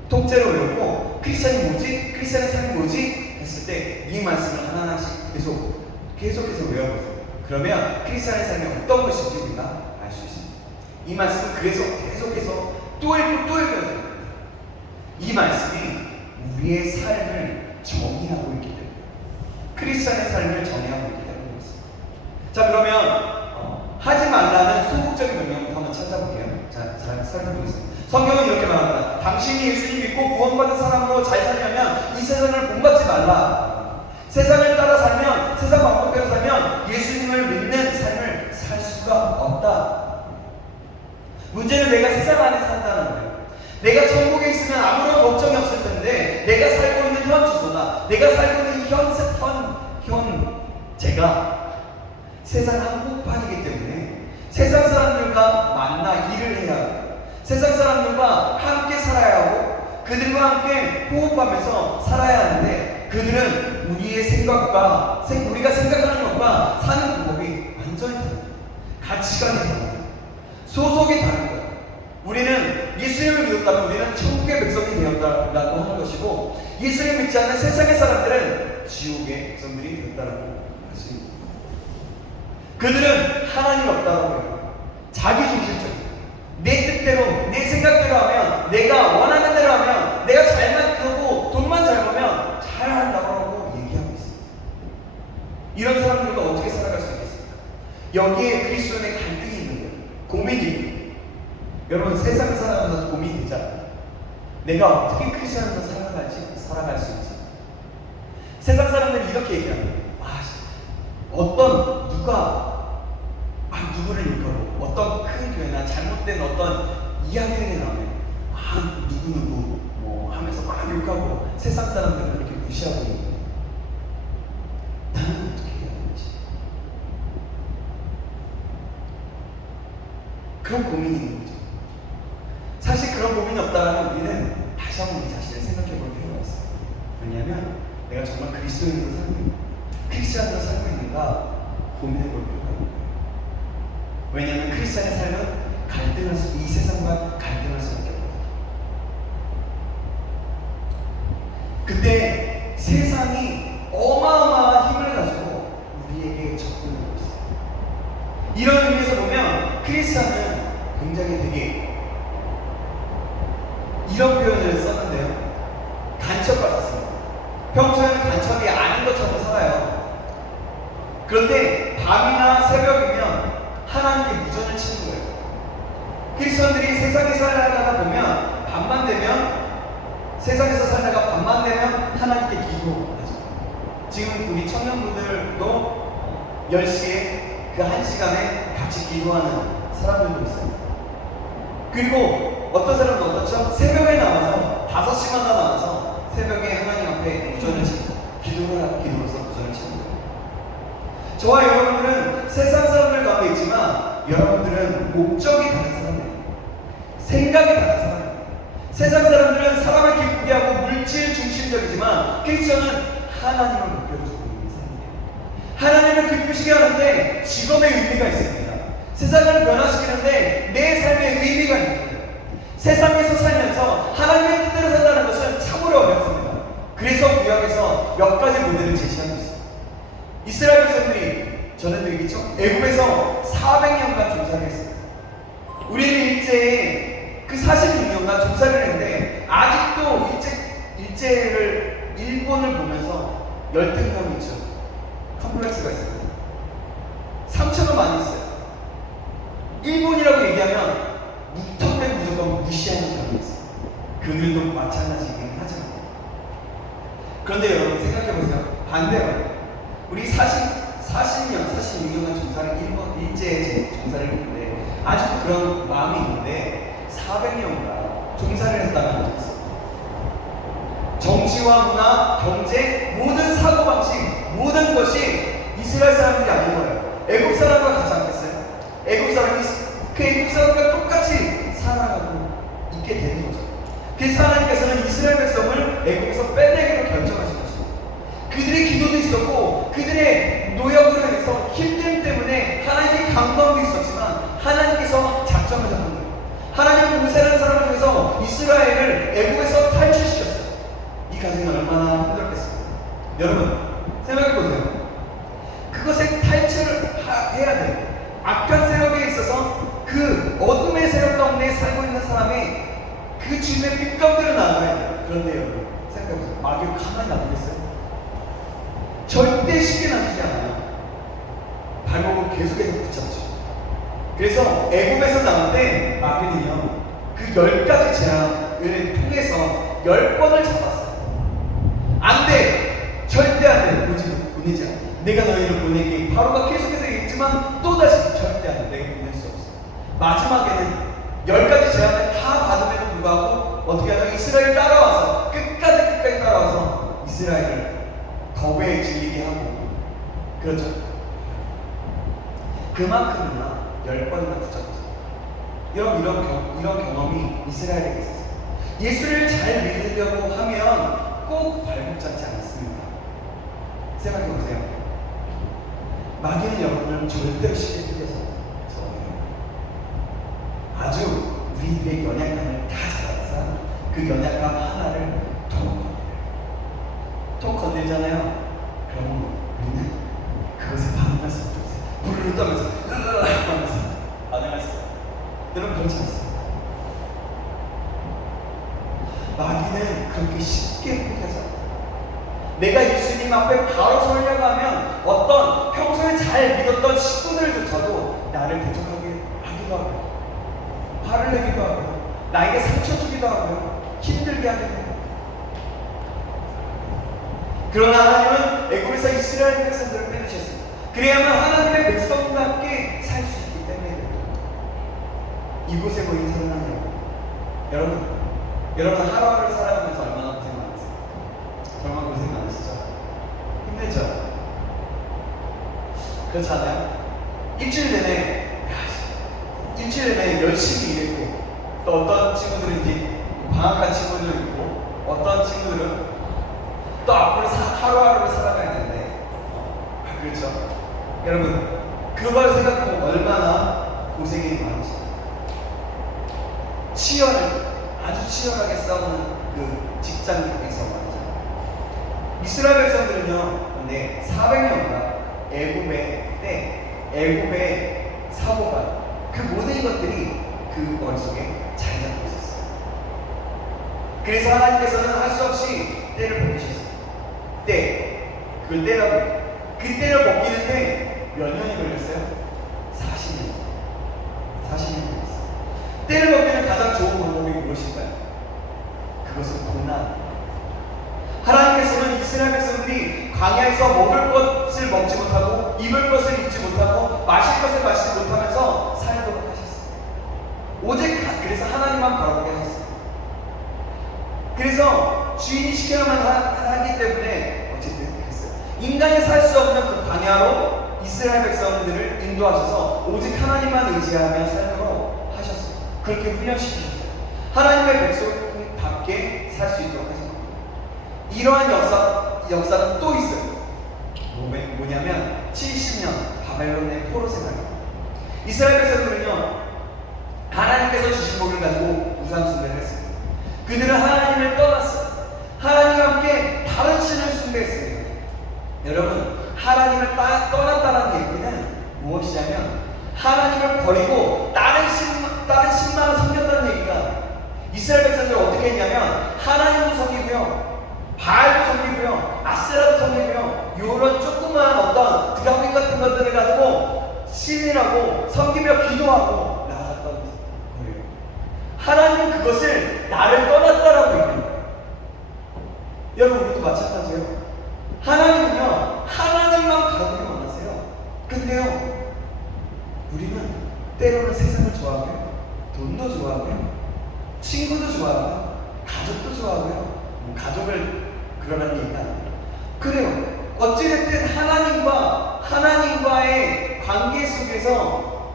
통째로 배우고 크리스천이 뭐지? 크리스천의 삶이 뭐지? 했을 때 이 말씀을 하나하나씩 계속해서 외워보세요. 그러면 크리스천의 삶이 어떤 것인지 우리가 알 수 있습니다. 이 말씀은 그래서 계속해서 또 읽고 또 읽어야 됩니다. 이 말씀이 우리의 삶을 정의하고 있기 때문에 크리스천의 삶을 정의하고 있기 때문에 있습니다. 자 그러면 하지 말라는 소극적인 명령부터 한번 찾아볼게요. 자, 잘 살펴보겠습니다. 성경은 이렇게 말합니다. 당신이 예수님 믿고 구원받은 사람으로 잘 살려면 이 세상을 본받지 말라. 세상을 따라 살면 세상 방법대로 살면 예수님을 믿는 삶을 살 수가 없다. 문제는 내가 세상 안에 산다는 거예요. 내가 천국에 있으면 아무런 걱정이 없을 텐데 내가 살고 있는 현 주소나 내가 살고 있는 제가 세상 한복판이기 때문에 세상 사람들과 만나 일을 해야 하고 세상 사람들과 함께 살아야 하고 그들과 함께 호흡하면서 살아야 하는데 그들은 우리의 생각과 우리가 생각하는 것과 사는 방법이 완전히 다릅니다. 가치관이 다릅니다. 소속이 다른 거예요. 우리는 예수님을 믿었다면 우리는 천국의 백성이 되었다라고 하는 것이고, 예수님을 믿지 않는 세상의 사람들은 지옥의 백성들이 되었다라고 할 수 있습니다. 그들은 하나님 없다라고 해요. 자기 중심적이에요. 내 뜻대로, 내 생각대로 하면, 내가 원하는 대로 하면, 내가 잘만 크고 돈만 잘 벌면 잘한다고 하고 얘기하고 있습니다. 이런 사람들과 어떻게 살아갈 수 있겠습니까? 여기에 그리스도인의 갈등이 있는 거예요. 고민이 있는 거예요. 여러분, 세상 살아가면서 고민이 되잖아요. 내가 어떻게 크리스천으로 살아갈 수 있지? 세상 사람들이 이렇게 얘기합니다. 누구를 욕하고 어떤 큰 교회나 잘못된 어떤 이야기들이 나오면 누구누구 하면서 막 욕하고 세상 사람들은 그렇게 무시하고 있는 거예요. 나는 어떻게 해야 되는지 그런 고민이 있는 거죠. 사실 그런 고민이 없다면 우리는 다시 한번 우리 자신을 생각해 볼 필요가 있어요. 왜냐하면 내가 정말 그리스도인으로 살고 있는가, 크리스찬으로 살고 있는가 고민해 볼 필요가 있는 거예요. 왜냐하면 크리스찬의 삶은 이 세상과 갈등할 수밖에 없거든요. 그때 세상이 어마어마한 힘을 가지고 우리에게 접근하고 있어요. 이런 의미에서 보면 크리스찬은 굉장히 되게 이런 표현을 썼는데요. 간첩받았습니다. 평소에는 간첩이 아닌 것처럼 살아요. 그런데 밤이나 새벽이면 하나님께 무전을 치는 거예요. 크리스천들이 세상에 살아가다 보면 밤만 되면 세상에서 살다가 밤만 되면 하나님께 기도하죠. 지금 우리 청년분들도 10시에 그 1시간에 같이 기도하는 사람들도 있어요. 그리고 어떤 사람도 어떻죠? 새벽에 나와서 5시마다 나와서 새벽에 하나님 앞에 무전을 치고 기도로서 무전을 치는 거예요. 저와 여러분들은 세상 사람들 가운데 있지만 여러분들은 목적이 다른 사람이에요. 생각이 다른 사람이에요. 세상 사람들은 사람을 기쁘게 하고 물질 중심적이지만 크리스천은 하나님을 목표로 두고 있는 사람이에요. 하나님을 기쁘시게 하는데 직업의 의미가 있습니다. 세상을 변화시키는데 내 삶의 의미가 있는 거예요. 세상에서 살면서 하나님의 뜻대로 산다는 것은 참으로 어렵습니다. 그래서 구약에서 몇 가지 모델을 제시하고 있습니다. 이스라엘 백성들이 전에도 얘기했죠? 애굽에서 400년간 종살을 했습니다. 우리는 일제에 그 46년간 종살을 했는데 아직도 일제를 일본을 보면서 열등감이 있죠. 컴플렉스가 있습니다. 상처가 많이 있어요. 일본이라고 얘기하면 무턱대고 무조건 무시하는 사람이 있어요. 그들도 마찬가지이긴 하지만. 그런데 여러분 생각해보세요. 반대로 우리 46년간 종사를 일제에 종사를 했는데 아직도 그런 마음이 있는데 400년간 종사를 했다는 것이 있어요. 정치와 문화, 경제, 모든 사고방식, 모든 것이 이스라엘 사람들이 아닌 거예요. 애국 사람과 같지 않겠어요? 애국 사람이 그 애국 사람과 똑같이 살아가고 있게 되는 거죠. 그래서 하나님께서는 이스라엘 백성을 애국에서 빼내기로 결정하신 것입니다. 그들의 기도도 있었고 그들의 노력으로 해서 힘듦 때문에 하나님이 강구하고 있었지만 하나님께서 작정하셨던 거예요. 하나님은 모세라는 사람을 통해서 이스라엘을 애국에서 탈출시켰어요. 이 과정이 얼마나 힘들었겠습니까? 여러분 생각해보세요. 그것에 탈출을 해야 돼요. 악한 세력에 있어서 그 어둠의 세력 가운데 살고 있는 사람이 그 주님의 빛 가운데로 나아가야 돼요. 그런데 여러분 생각해보세요. 마귀를 가만히 놔두겠어요? 절대 쉽게 놔두지 않아요. 발목을 계속해서 붙잡죠. 그래서 애굽에서 나올 때 마귀는요 그 10가지 재앙을 통해서 10번을 잡았어요. 안 돼! 절대 안 돼! 보내지 않아. 내가 너희를 보낼게. 바로가 계속해서 얘기했지만 또다시 절대 안 돼. 내가 보낼 수 없어. 마지막에는 10가지 재앙을 다 받음에도 불구하고 어떻게 하냐면 이스라엘 따라와서 끝까지 따라와서 이스라엘을 거부에 질리게 하고 그렇죠. 그만큼이나 10번이나 붙잡았어요. 이런 경험이 이스라엘에게 있었어요. 예수를 잘 믿으려고 하면 꼭 발목 잡지 않습니다. 생각해 보세요. 마귀는 여러분을 절대로 쉽게 뜯겨서 아주 우리들의 연약함을 다 잡아서 그 연약함 하나를 통 건들잖아요. 그러면 우리는 그것에 반응할 수 없어요. 불을 떠면서 하면서 반응할 수 없어요. 여러분 그렇지 않습니다. 마귀는 그렇게 쉽게 뜯겨서 내가 예수님 앞에 바로 서려고 하면 어떤 평소에 잘 믿었던 친구들조차도 나를 대적하게 하기도 하고요. 화를 내기도 하고요. 나에게 상처 주기도 하고요. 힘들게 하기도 해요. 그러나 하나님은 애굽에서 이스라엘 백성들을 빼내셨습니다. 그래야만 하나님의 백성답게 살 수 있기 때문에 이곳에 모인 사랑하는 여러분 하루하루 살아가면서 얼마나 고생 많으세요? 정말 고생 많으시죠? 힘들죠? 그렇지 않아요? 일주일 내내 열심히 일했고 또 어떤 친구들은 방학한 친구들도 있고 어떤 친구들은 또 앞으로 하루하루를 살아가야 되는데 그렇죠? 여러분 그걸 생각하면 얼마나 고생이 많으시죠? 아주 치열하게 싸우는 그 직장에서 말이죠. 이스라엘 백성들은요, 근데 400년간 애굽의 사고가 그 모든 것들이 그 머릿속에 자리 잡고 있었어요. 그래서 하나님께서는 할 수 없이 때를 벗기셨어요. 그걸 때라고 해요. 그 때를 벗기는데 몇 년이 걸렸어요? 40년 걸렸어요. 때를 벗기는 가장 좋은 방법이 무엇일까요? 그것은 고난. 하나님께서는 이스라엘 백성들이 광야에서 먹을 것을 먹지 못하고 입을 것을 입지 못하고 마실 것을 마시지 못하면서 살도록 하셨어요. 오직 그래서 하나님만 바라보게 하셨어요. 그래서 주인이 시켜야만 하기 때문에 어쨌든 그랬어요. 인간이 살 수 없는 그 광야로 이스라엘 백성들을 인도하셔서 오직 하나님만 의지하며 살도록 하셨어요. 그렇게 훈련시키셨어요. 하나님의 백성답게 살 수 있도록 하신 겁니다. 이러한 역사는 또 있어요. 뭐냐면 70년 바벨론의 포로 생활입니다. 이스라엘 백성들은요 하나님께서 주신 복을 가지고 우상 숭배를 했습니다. 그들은 하나님을 떠났어요. 하나님과 함께 다른 신을 숭배했습니다. 여러분 하나님을 떠났다는 얘기는 무엇이냐면 하나님을 버리고 다른 신만을 섬겼다는 얘기가 이스라엘 백성들은 어떻게 했냐면 하나님도 섬기고요 바알도 섬기고요 아세라도 섬기고요 이런 조그마한 어떤 드라핀 같은 것들을 가지고 신이라고 섬기며 기도하고 나아갔던 거예요. 하나님은 그것을 나를 떠났다라고 얘기합니다. 여러분 우리도 마찬가지예요. 하나님은요 하나님만 바라보기 원하세요. 근데요 우리는 때로는 세상을 좋아하고요 돈도 좋아하고요 친구도 좋아하고요 가족도 좋아하고요 가족을 그러라는 얘기가 아니에요. 그래요. 어찌됐든 하나님과의 관계 속에서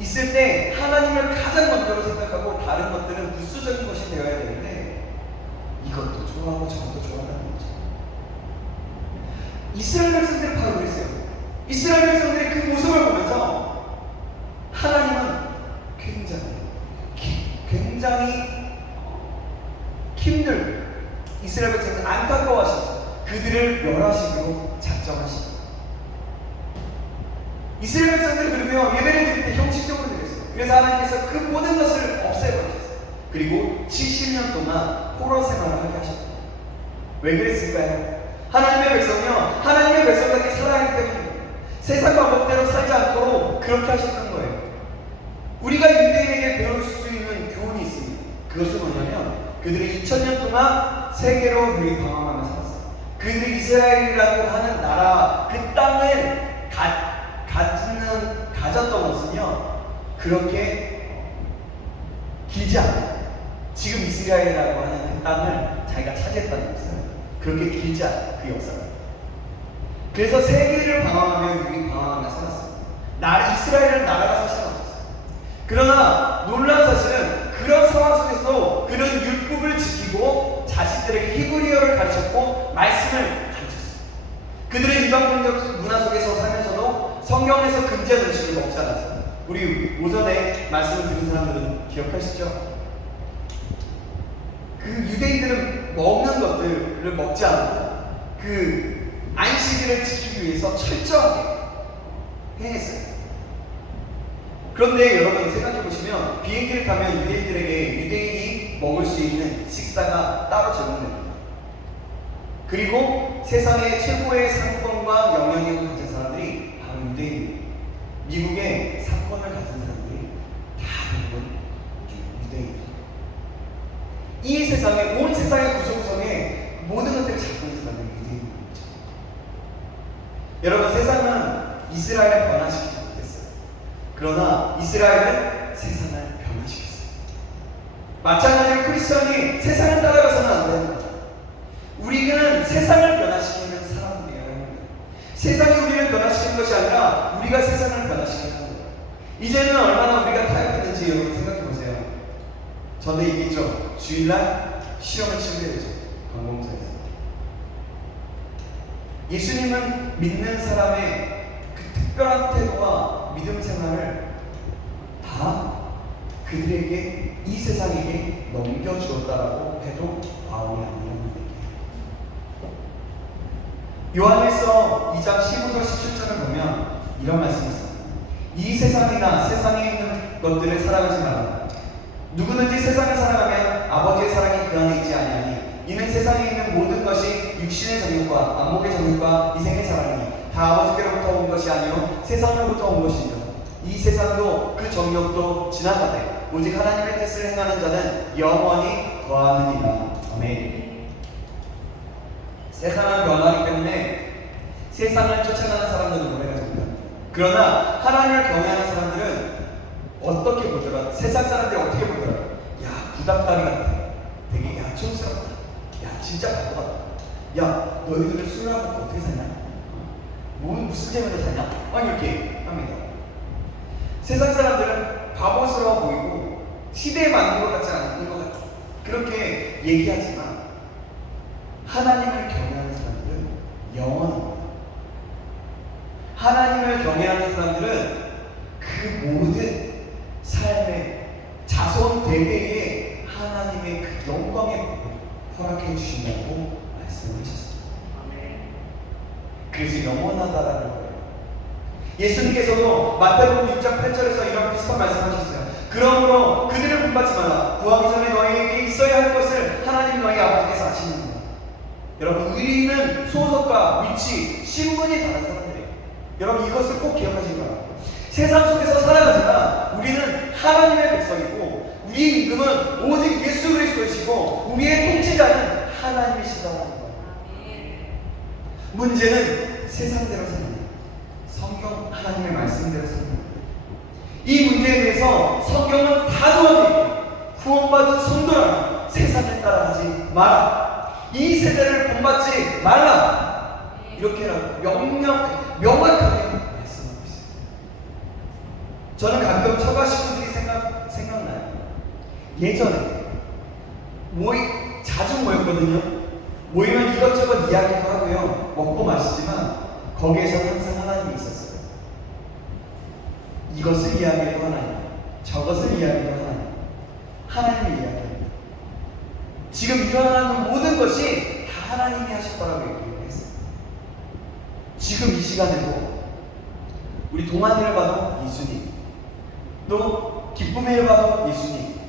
있을 때 하나님을 가장 먼저로 생각하고 다른 것들은 부수적인 것이 되어야 되는데 이것도 좋아하고 저것도 좋아한다는 거죠. 이스라엘 백성들이 바로 그랬어요. 이스라엘 백성들의 그 모습을 보면서 하나님은 굉장히 힘들고 이스라엘 백성들 안타까워하시죠. 그들을 멸하시기로 작정하시죠. 이스라엘 백성들 그러면 예배를 드릴 때 형식적으로 드렸어요. 그래서 하나님께서 그 모든 것을 없애버리셨어요. 그리고 70년 동안 포로 생활을 하게 하셨어요. 왜 그랬을까요? 하나님의 백성이요 하나님의 백성답게 살아야 하기 때문입니다. 세상 방법대로 살지 않도록 그렇게 하셨던 거예요. 우리가 유대인에게 배울 수 있는 교훈이 있습니다. 그것은 뭐냐면 그들이 2000년 동안 세계로 유리방황하며 살았어요. 그들이 이스라엘이라고 하는 나라 그 땅을 가졌던 것은요 그렇게 길지 않아요. 지금 이스라엘이라고 하는 그 땅을 자기가 차지했다는 것은 그렇게 길지 않아요. 그 역사가. 그래서 세계를 방황하며 유리방황하며 살았어요. 이스라엘은 나라가 사실 없었어요. 그러나 놀라운 사실은 그런 상황 속에서도 그는 율법을 지키고 자식들에게 히브리어를 가르쳤고 말씀을 가르쳤어요. 그들의 이방문적 문화 속에서 살면서도 성경에서 금지한 음식을 먹지 않았어요. 우리 오전에 말씀을 들은 사람들은 기억하시죠? 그 유대인들은 먹는 것들을 먹지 않고 그 안식일을 지키기 위해서 철저하게 행했어요. 그런데 여러분 생각해 보시면 비행기를 타면 유대인들에게 유대인이 먹을 수 있는 식사가 따로 제공됩니다. 그리고 세상의 최고의 상권과 영향력을 가진 사람들이 바로 유대인이에요. 미국의 상권을 가진 사람들이 다 대부분 유대인이에요. 이 세상에, 온 세상의 구석구석에 모든 것들을 잡고 있는 사람들이 유대인입니다. 여러분, 세상은 이스라엘을 변화시키지 못했어요. 그러나 이스라엘은 세상을 변화시켰어요. 마찬가지로 크리스천이 세상을 따라가서는 안 됩니다. 우리는 세상을 변화시키는 사람들이에요. 세상이 우리를 변화시키는 것이 아니라 우리가 세상을 변화시키는 거예요. 이제는 얼마나 우리가 타협했는지 여러분 생각해 보세요. 전에 얘기했죠. 주일날 시험을 치르게 되죠. 관공서에서. 예수님은 믿는 사람의 그 특별한 태도와 믿음 생활을 다 그들에게, 이 세상에게 넘겨주었다라고 해도 과언이 아니라는 얘기예요. 요한일서 2장 15절 17절을 보면 이런 말씀이 있습니다. 이 세상이나 세상에 있는 것들을 사랑하지 말라. 누구든지 세상을 사랑하면 아버지의 사랑이 그 안에 있지 아니하니 이는 세상에 있는 모든 것이 육신의 정욕과 안목의 정욕과 이생의 사랑이니 다 아버지께로부터 온 것이 아니요 세상으로부터 온 것이며 이 세상도 그 정욕도 지나가되 오직 하나님의 뜻을 행하는 자는 영원히 거하느니라. 아멘. 세상은 변하기 때문에 세상을 쫓아가는 사람들은 노래가 됩니다. 그러나 하나님을 경외하는 사람들은 어떻게 보더라? 세상 사람들이 어떻게 보더라? 야, 구닥다리 같아. 되게 야, 촌스럽다. 야, 진짜 바보 같다. 야, 너희들은 술 하고 어떻게 사냐? 무슨 재미로 사냐? 막 이렇게 합니다. 세상 사람들은 바보스러워 보이고 시대에 맞는 것 같지 않은 것 같아. 그렇게 얘기하지만 하나님을 경외하는 사람들은 영원합니다. 하나님을 경외하는 사람들은 그 모든 삶의 자손 대대에 하나님의 그 영광의 복을 허락해 주신다고 말씀하셨습니다. 그래서 영원하다라는 거예요. 예수님께서도 마태복음 6장 8절에서 이런 비슷한 말씀하셨어요. 그러므로 그들을 본받지 말라. 구하기 전에 너희에게 있어야 할 것을 하나님 너희 아버지께서 아시느니라. 여러분, 의리는 소속과 위치, 신분이 다른 사람들이에요. 여러분, 이것을 꼭 기억하시기 바랍니다. 세상 속에서 살아가지만 우리는 하나님의 백성이고 우리의 임금은 오직 예수 그리스도이시고 우리의 통치자는 하나님이시다는 거예요. 문제는 세상대로 사는 거예요. 성경 하나님의 말씀대로 사는 거예요. 이 문제에 대해서 성경은 단호하게 구원받은 성도라면 세상을 따라가지 마라. 이 세대를 본받지 말라. 이렇게라고 명확하게 말씀하고 있어요. 저는 가끔 처가 식구들이 생각나요. 예전에 자주 모였거든요. 모이면 이것저것 이야기도 하고요. 먹고 마시지만 거기에서 항상 하나님이 있었어요. 이것을 이야기해도 하나님, 저것을 이야기해도 하나님, 하나님을 이야기합니다. 지금 일어나는 모든 것이 다 하나님이 하셨다라고 얘기를 했어요. 지금 이 시간에도 우리 동안이를 봐도 예수님, 또 기쁨이를 봐도 예수님,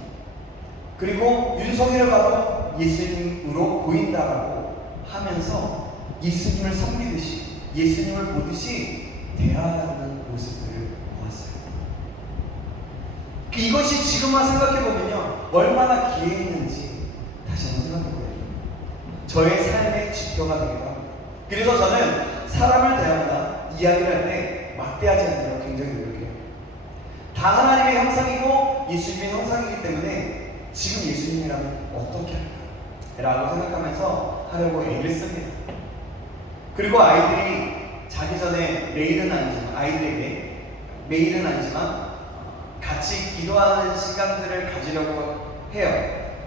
그리고 윤성이를 봐도 예수님으로 보인다라고 하면서 예수님을 섬기듯이, 예수님을 보듯이 대하는 모습들을 보았어요. 이것이 지금 와 생각해보면요, 얼마나 기회있는지 다시 한번 생각해보세요. 저의 삶의 지표가 되기도 합니다. 그래서 저는 사람을 대하거나 이야기를 할 때 막대하지 않으려고 굉장히 노력해요. 다 하나님의 형상이고 예수님의 형상이기 때문에 지금 예수님이라면 어떻게 할까? 라고 생각하면서 하려고 애를 씁니다. 그리고 아이들이 자기 전에 아이들에게 매일은 아니지만 같이 기도하는 시간들을 가지려고 해요.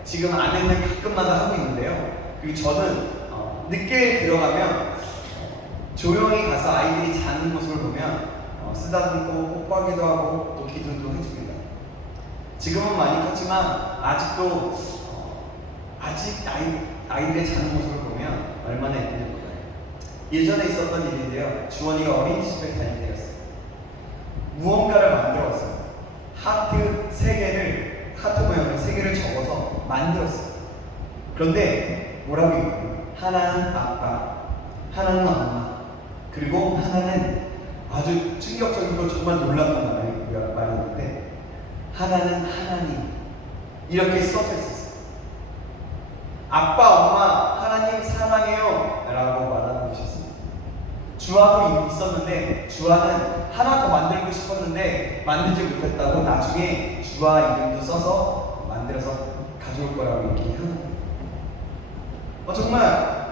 지금 아내는 가끔마다 하고 있는데요. 그리고 저는 늦게 들어가면 조용히 가서 아이들이 자는 모습을 보면 쓰다듬고 뽀뽀하기도 하고 또 기도도 해줍니다. 지금은 많이 컸지만 아직도 아직 아이들의 자는 모습을 보면 얼마나 예쁜지 몰라요. 예전에 있었던 일인데요. 주원이가 어린이집에 다닐 때였어요. 무언가를 만들었어요. 하트 모양을 3개를 접어서 만들었어요. 그런데 뭐라고 얘기해요? 하나는 아빠, 하나는 엄마, 그리고 하나는 아주 충격적이고 정말 놀랐던 말이었는데 하나는 하나님, 이렇게 써져 있었어요. 아빠, 엄마, 하나님 사랑해요 라고 말하는 것이었습니다. 주아도 있었는데 주아는 하나 더 만들고 싶었는데 만들지 못했다고 나중에 주아 이름도 써서 만들어서 가져올 거라고 얘기하는 거예요. 정말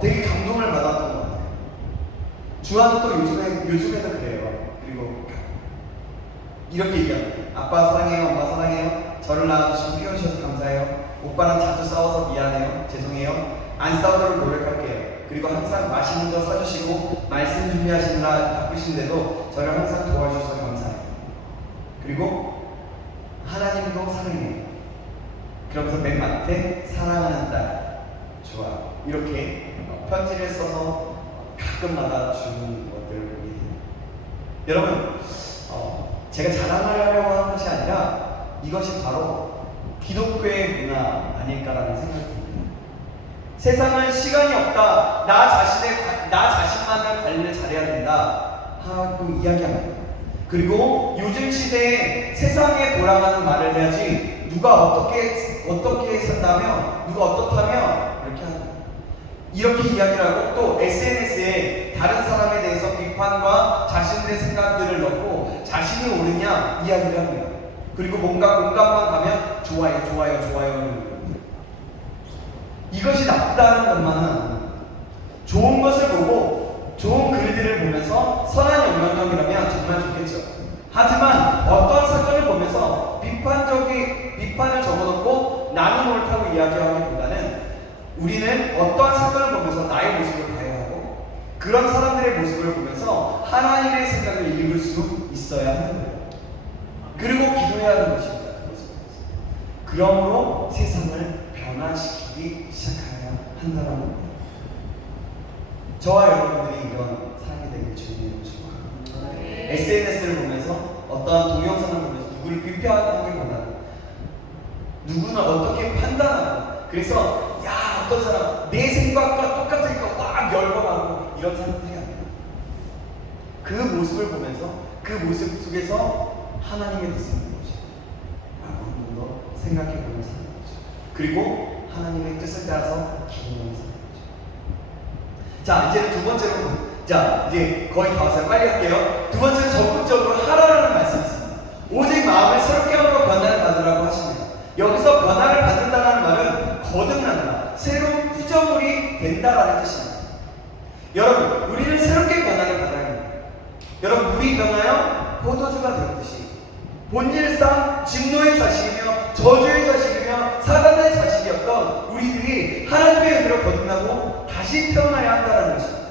되게 감동을 받았던 것 같아요. 주아는 또 요즘에도 그래요. 그리고 이렇게 얘기합니다. 아빠 사랑해요, 엄마 사랑해요. 저를 낳아주시고 키워주셔서 감사해요. 오빠랑 자주 싸워서 미안해요. 죄송해요. 안 싸우도록 노력할게요. 그리고 항상 맛있는 거 사주시고 말씀 준비하시느라 바쁘신데도 저를 항상 도와주셔서 감사해요. 그리고 하나님도 사랑해요. 그러면서 맨 끝에 사랑하는 딸 좋아, 이렇게 편지를 써서 가끔마다 주는 것들을 보게 됩니다. 여러분, 제가 자랑을 하려고 하는 것이 아니라 이것이 바로 기독교의 문화 아닐까라는 생각이 듭니다. 세상은 시간이 없다, 나 자신만을 관리를 잘해야 된다 하고 이야기합니다. 그리고 요즘 시대에 세상에 돌아가는 말을 해야지 누가 어떻게 산다며 누가 어떻다며 이렇게 합니다. 이렇게 이야기를 하고 또 SNS에 다른 사람에 대해서 비판과 자신들의 생각들을 넣고 자신이 옳으냐 이야기를 합니다. 그리고 뭔가 공감만 가면 좋아요 이것이 나쁘다는 것만은 아닙니다. 좋은 것을 보고 좋은 글들을 보면서 선한 영향력이라면 정말 좋겠죠. 하지만 어떤 사건을 보면서 비판을 적어놓고 나는 옳다고 이야기하기보다는 우리는 어떠한 사건을 보면서 나의 모습을 봐야 하고 그런 사람들의 모습을 보면서 하나님의 생각을 읽을 수 있어야 하는 거예요. 그리고 기도해야 하는 것입니다. 그러므로 세상을 변화시키기 시작해야 한다는 겁니다. 저와 여러분들이 이런 사람이 되길 주님의 축복합니다. SNS를 보면서 어떠한 동영상을 보면서 누구를 비판하기보다는 누구는 어떻게 판단하고 그래서 야 어떤 사람 내 생각과 똑같으니까 막 열광하고 이런 사람들이 아니에요. 그 모습을 보면서 그 모습 속에서 하나님의 뜻을 하는 것이다 라고 한 번 더 생각해보면서 하는 거죠. 그리고 하나님의 뜻을 따라서 기도하면서 하는 거죠. 자 이제 두 번째로 이제 거의 다 왔어요. 빨리 할게요. 두 번째는 적극적으로 하라라는 말씀이 있습니다. 오직 마음을 새롭게 함으로 변화를 받으라고 하십니다. 여기서 변화를 받는다는 말은 거듭난다, 새로운 피조물이 된다라는 뜻입니다. 여러분, 우리는 새롭게 변화를 받아야 합니다. 여러분, 물이 변하여 포도주가 되었듯이 본질상 진노의 자식이며 저주의 자식이며 사단의 자식이었던 우리들이 하나님의 은혜로 거듭나고 다시 태어나야 한다는 것입니다.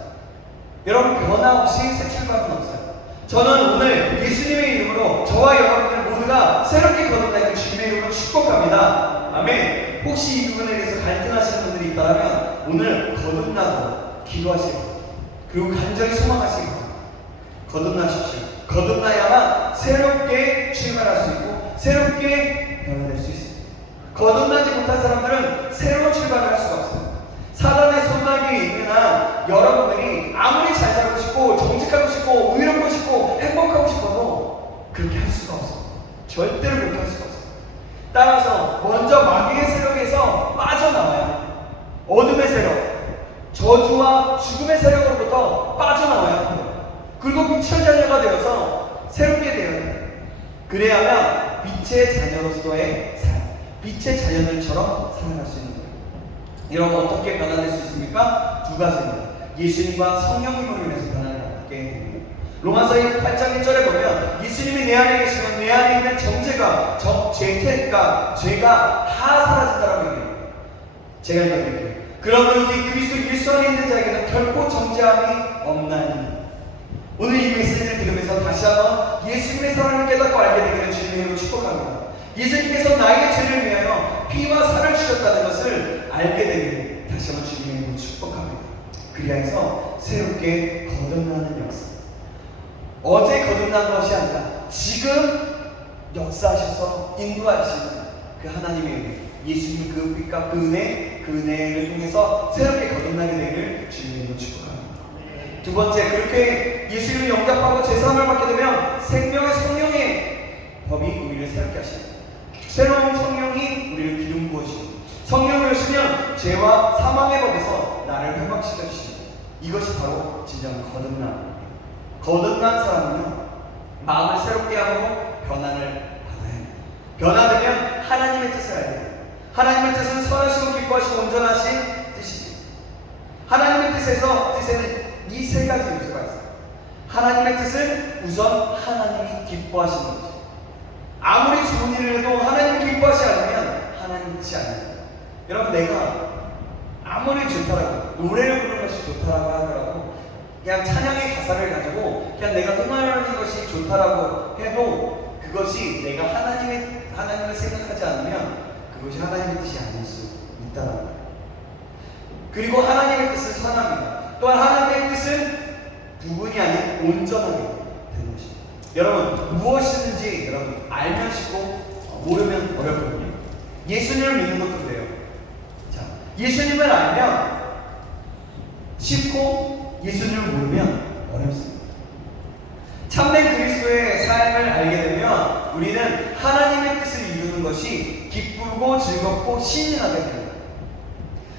여러분, 변화 없이 새 출발은 없어요. 저는 오늘 예수님의 이름으로 저와 여러분들 모두가 새롭게 거듭나길 주님의 이름으로 축복합니다. 아멘. 혹시 이 부분에 대해서 갈등하시는 분들이 있다면 오늘 거듭나고 기도하시고 그리고 간절히 소망하시기 바랍니다. 거듭나십시오. 거듭나야만 새롭게 출발할 수 있고 새롭게 변화될 수 있습니다. 거듭나지 못한 사람들은 새로운 출발을 할 수가 없습니다. 사단의 손나귀에 있는 한 여러분들이 아무리 잘 살고 싶고 정직하고 싶고 의롭고 싶고 행복하고 싶어도 그렇게 할 수가 없어요. 절대로 그렇게 할 수가 없어요. 따라서 먼저 마귀의 세력에서 빠져나와야 어둠의 세력, 저주와 죽음의 세력으로부터 빠져나와야 합니다. 그리고 빛의 자녀가 되어서 새롭게 되어야 합니다. 그래야만 빛의 자녀로서의 삶, 빛의 자녀들처럼 살아갈 수 있는 거예요. 여러분, 어떻게 변화될 수 있습니까? 두 가지입니다. 예수님과 성령님으로 인해서 변화를 받게 됩니다. 로마서 8장 1절에 보면 예수님이 내 안에 계시면 내 안에 있는 정죄가 죄가 다 사라진다라고 얘기해요. 제가 읽어드릴게요. 그러므로 이제 그리스도 예수 안에 있는 자에게는 결코 정죄함이 없나니. 오늘 이 메시지를 들으면서 다시 한번 예수님의 사랑을 깨닫고 알게 되기를 주님의 이름으로 축복합니다. 예수님께서 나에게 죄를 위하여 피와 살을 주셨다는 것을 알게 되기를 다시 한번 주님의 이름으로 축복합니다. 그리하여서 새롭게 거듭나는 역사. 어제 거듭난 것이 아니라 지금 역사하셔서 인도하시는 그 하나님의 은혜, 예수님 그 빛과 그 은혜를 통해서 새롭게 거듭나게 되기를 주님의 이름으로 축복합니다. 두 번째, 그렇게 예수님을 영접하고 제사함을 받게 되면 생명의 성령의 법이 우리를 새롭게 하십니다. 새로운 성령이 우리를 기름 부으시고 성령을 오시면 죄와 사망의 법에서 나를 회복시켜 주십니다. 이것이 바로 진정 거듭난 사람은요, 마음을 새롭게 하고 변화를 받아야 합니다. 변화되면 하나님의 뜻을 알게 됩니다. 하나님의 뜻은 선하시고 기뻐하시고 온전하신 뜻입니다. 하나님의 뜻에는 이 세 가지 요소가 있어요. 하나님의 뜻은 우선 하나님이 기뻐하시는 거죠. 아무리 좋은 일을 해도 하나님이 기뻐하지 않으면 하나님 뜻이 아닙니다. 여러분, 내가 아무리 좋다라고 노래를 부르는 것이 좋다라고 하더라도 그냥 찬양의 가사를 가지고 그냥 내가 흥하는 것이 좋다라고 해도 그것이 내가 하나님을 생각하지 않으면 그것이 하나님의 뜻이 아닐 수 있다는 거예요. 그리고 하나님의 뜻은 선합니다. 또한 하나님의 뜻은 부분이 아닌 온전하게 되는 것입니다. 여러분, 무엇이든지 여러분 알면 쉽고 모르면 어렵거든요. 예수님을 믿는 것도 그래요. 자, 예수님을 알면 쉽고 예수님을 모르면 어렵습니다. 참된 그리스도의 삶을 알게 되면 우리는 하나님의 뜻을 이루는 것이 기쁘고 즐겁고 신나게 됩니다.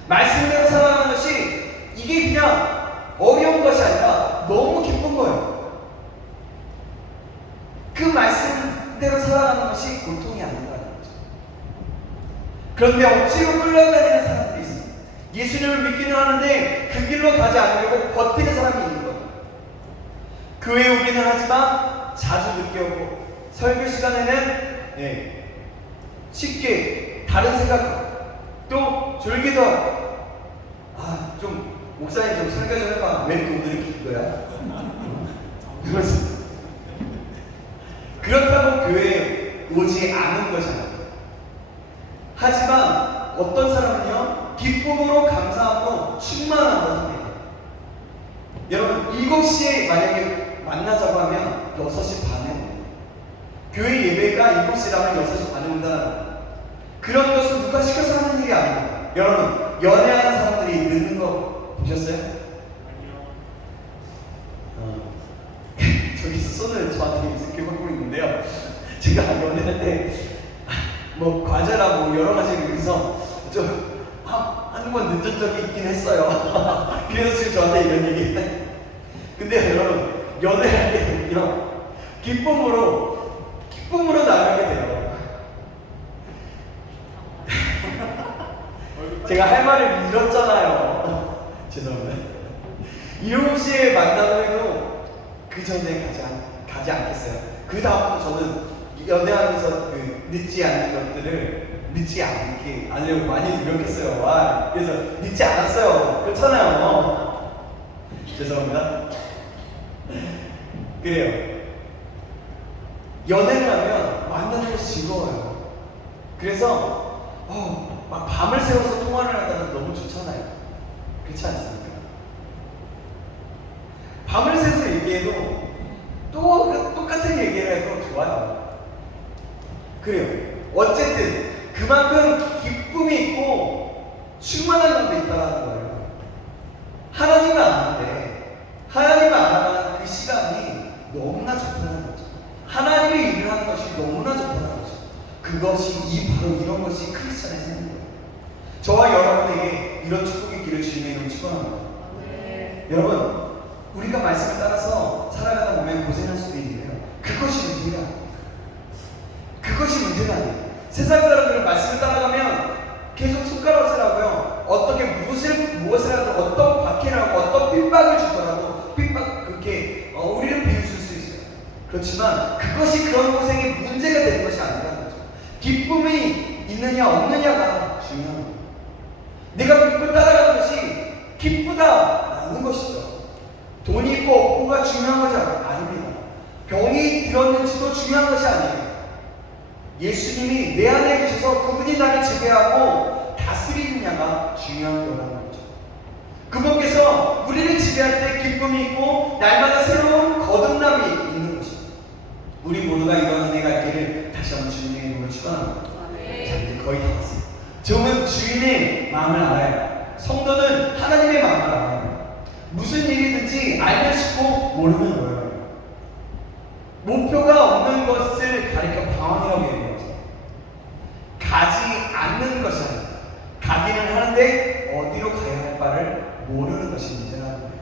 말씀대로 살아가는 것이 이게 그냥 어려운 것이 아니라 너무 기쁜 거예요. 그 말씀대로 살아가는 것이 고통이 아닌다는 거죠. 그런데 억지로 끌려다니는 사람들이 있습니다. 예수님을 믿기는 하는데 그 길로 가지 않으려고 버티는 사람이 있는 거예요. 교회에 오기는 하지만 자주 늦게 오고 설교 시간에는 쉽게 다른 생각 또 졸기도 하고 좀 목사님 좀 설교 좀 해봐. 왜 이렇게 오늘은 긴 거야? 그렇습니다. 그렇다고 교회에 오지 않은 것이잖아요. 하지만 어떤 사람은요, 기쁨으로 감사함으로 충만한다고 합니다. 여러분, 7시에 만약에 만나자고 하면 6시 반에 옵니다. 교회 예배가 7시라면 6시 반에 온다는 거예요. 그런 것은 누가 시켜서 하는 일이 아닙니다. 여러분, 연애하는 사람들이 늦는 거 보셨어요? 아니요. 저기서 손을 저한테 이렇게 받고 있는데요. 제가 연애할 때 뭐 과제라고 여러 가지 의해서 좀 한 번 늦은 적이 있긴 했어요. 그래서 지금 저한테 이런 얘기. 근데 여러분, 연애할 때는요, 기쁨으로 나가게 돼요. 제가 할 말을 잃었잖아요. 죄송합니다. 7시에 만나고 해도 그 전에 가지 않겠어요. 그 다음부터 저는 연애하면서 늦지 않는 것들을 늦지 않게 하려고 많이 노력했어요. 그래서 늦지 않았어요. 그렇잖아요. 죄송합니다. 그래요. 연애를 하면 만나는 것이 즐거워요. 그래서 막 밤을 새워서 통화를 하다가 너무 좋잖아요. 그렇지 않습니까? 밤을 새서 얘기해도 또 똑같은 얘기를 해도 좋아요. 그래요. 어쨌든 그만큼 기쁨이 있고 충만한 것도 있다는 거예요. 하나님을 아는데 하나님을 알아가는 그 시간이 너무나 좋다는 거죠. 하나님의 일을 하는 것이 너무나 좋다는 거죠. 그것이 바로 이런 것이 크리스천의 삶인 거예요. 저와 여러분에게 이런 축복의 길을 주님의 이름으로 축원합니다. 여러분, 우리가 말씀을 따라서 살아가다 보면 고생할 수도 있는데요, 그것이 문제가 아니에요. 그것이 문제가 아니에요. 세상 사람들은 말씀을 따라가면 계속 손가락질하고요, 어떻게 무엇을 하든 어떤 박해를 하고 어떤 핍박을 주더라도 그렇게 우리를 비웃을 수 있어요. 그렇지만 그것이 그런 고생이 문제가 되는 것이 아니라는 거죠. 기쁨이 있느냐 없느냐가 중요한 거예요. 내가 믿고 따라가는 중요한 것이 아닙니다. 병이 들었는지도 중요한 것이 아니에요. 예수님이 내 안에 계셔서 그분이 나를 지배하고 다스리느냐가 중요한 거라는 거죠. 그분께서 우리를 지배할 때 기쁨이 있고 날마다 새로운 거듭남이 있는 것입니다. 우리 모두가 이런 은혜가 있기를 다시 한번 주님의 이름으로 축원합니다. 자, 이제 거의 다 왔어요. 종은 주인의 마음을 알아요. 성도는 하나님의 마음을 알아요. 무슨 일이든지 알면 쉽고 모르면 어려워요. 목표가 없는 것을 가리켜 방황이라고 얘기해요. 가지 않는 것이 아니라 가기는 하는데 어디로 가야 할 바를 모르는 것이 문제라는 거예요.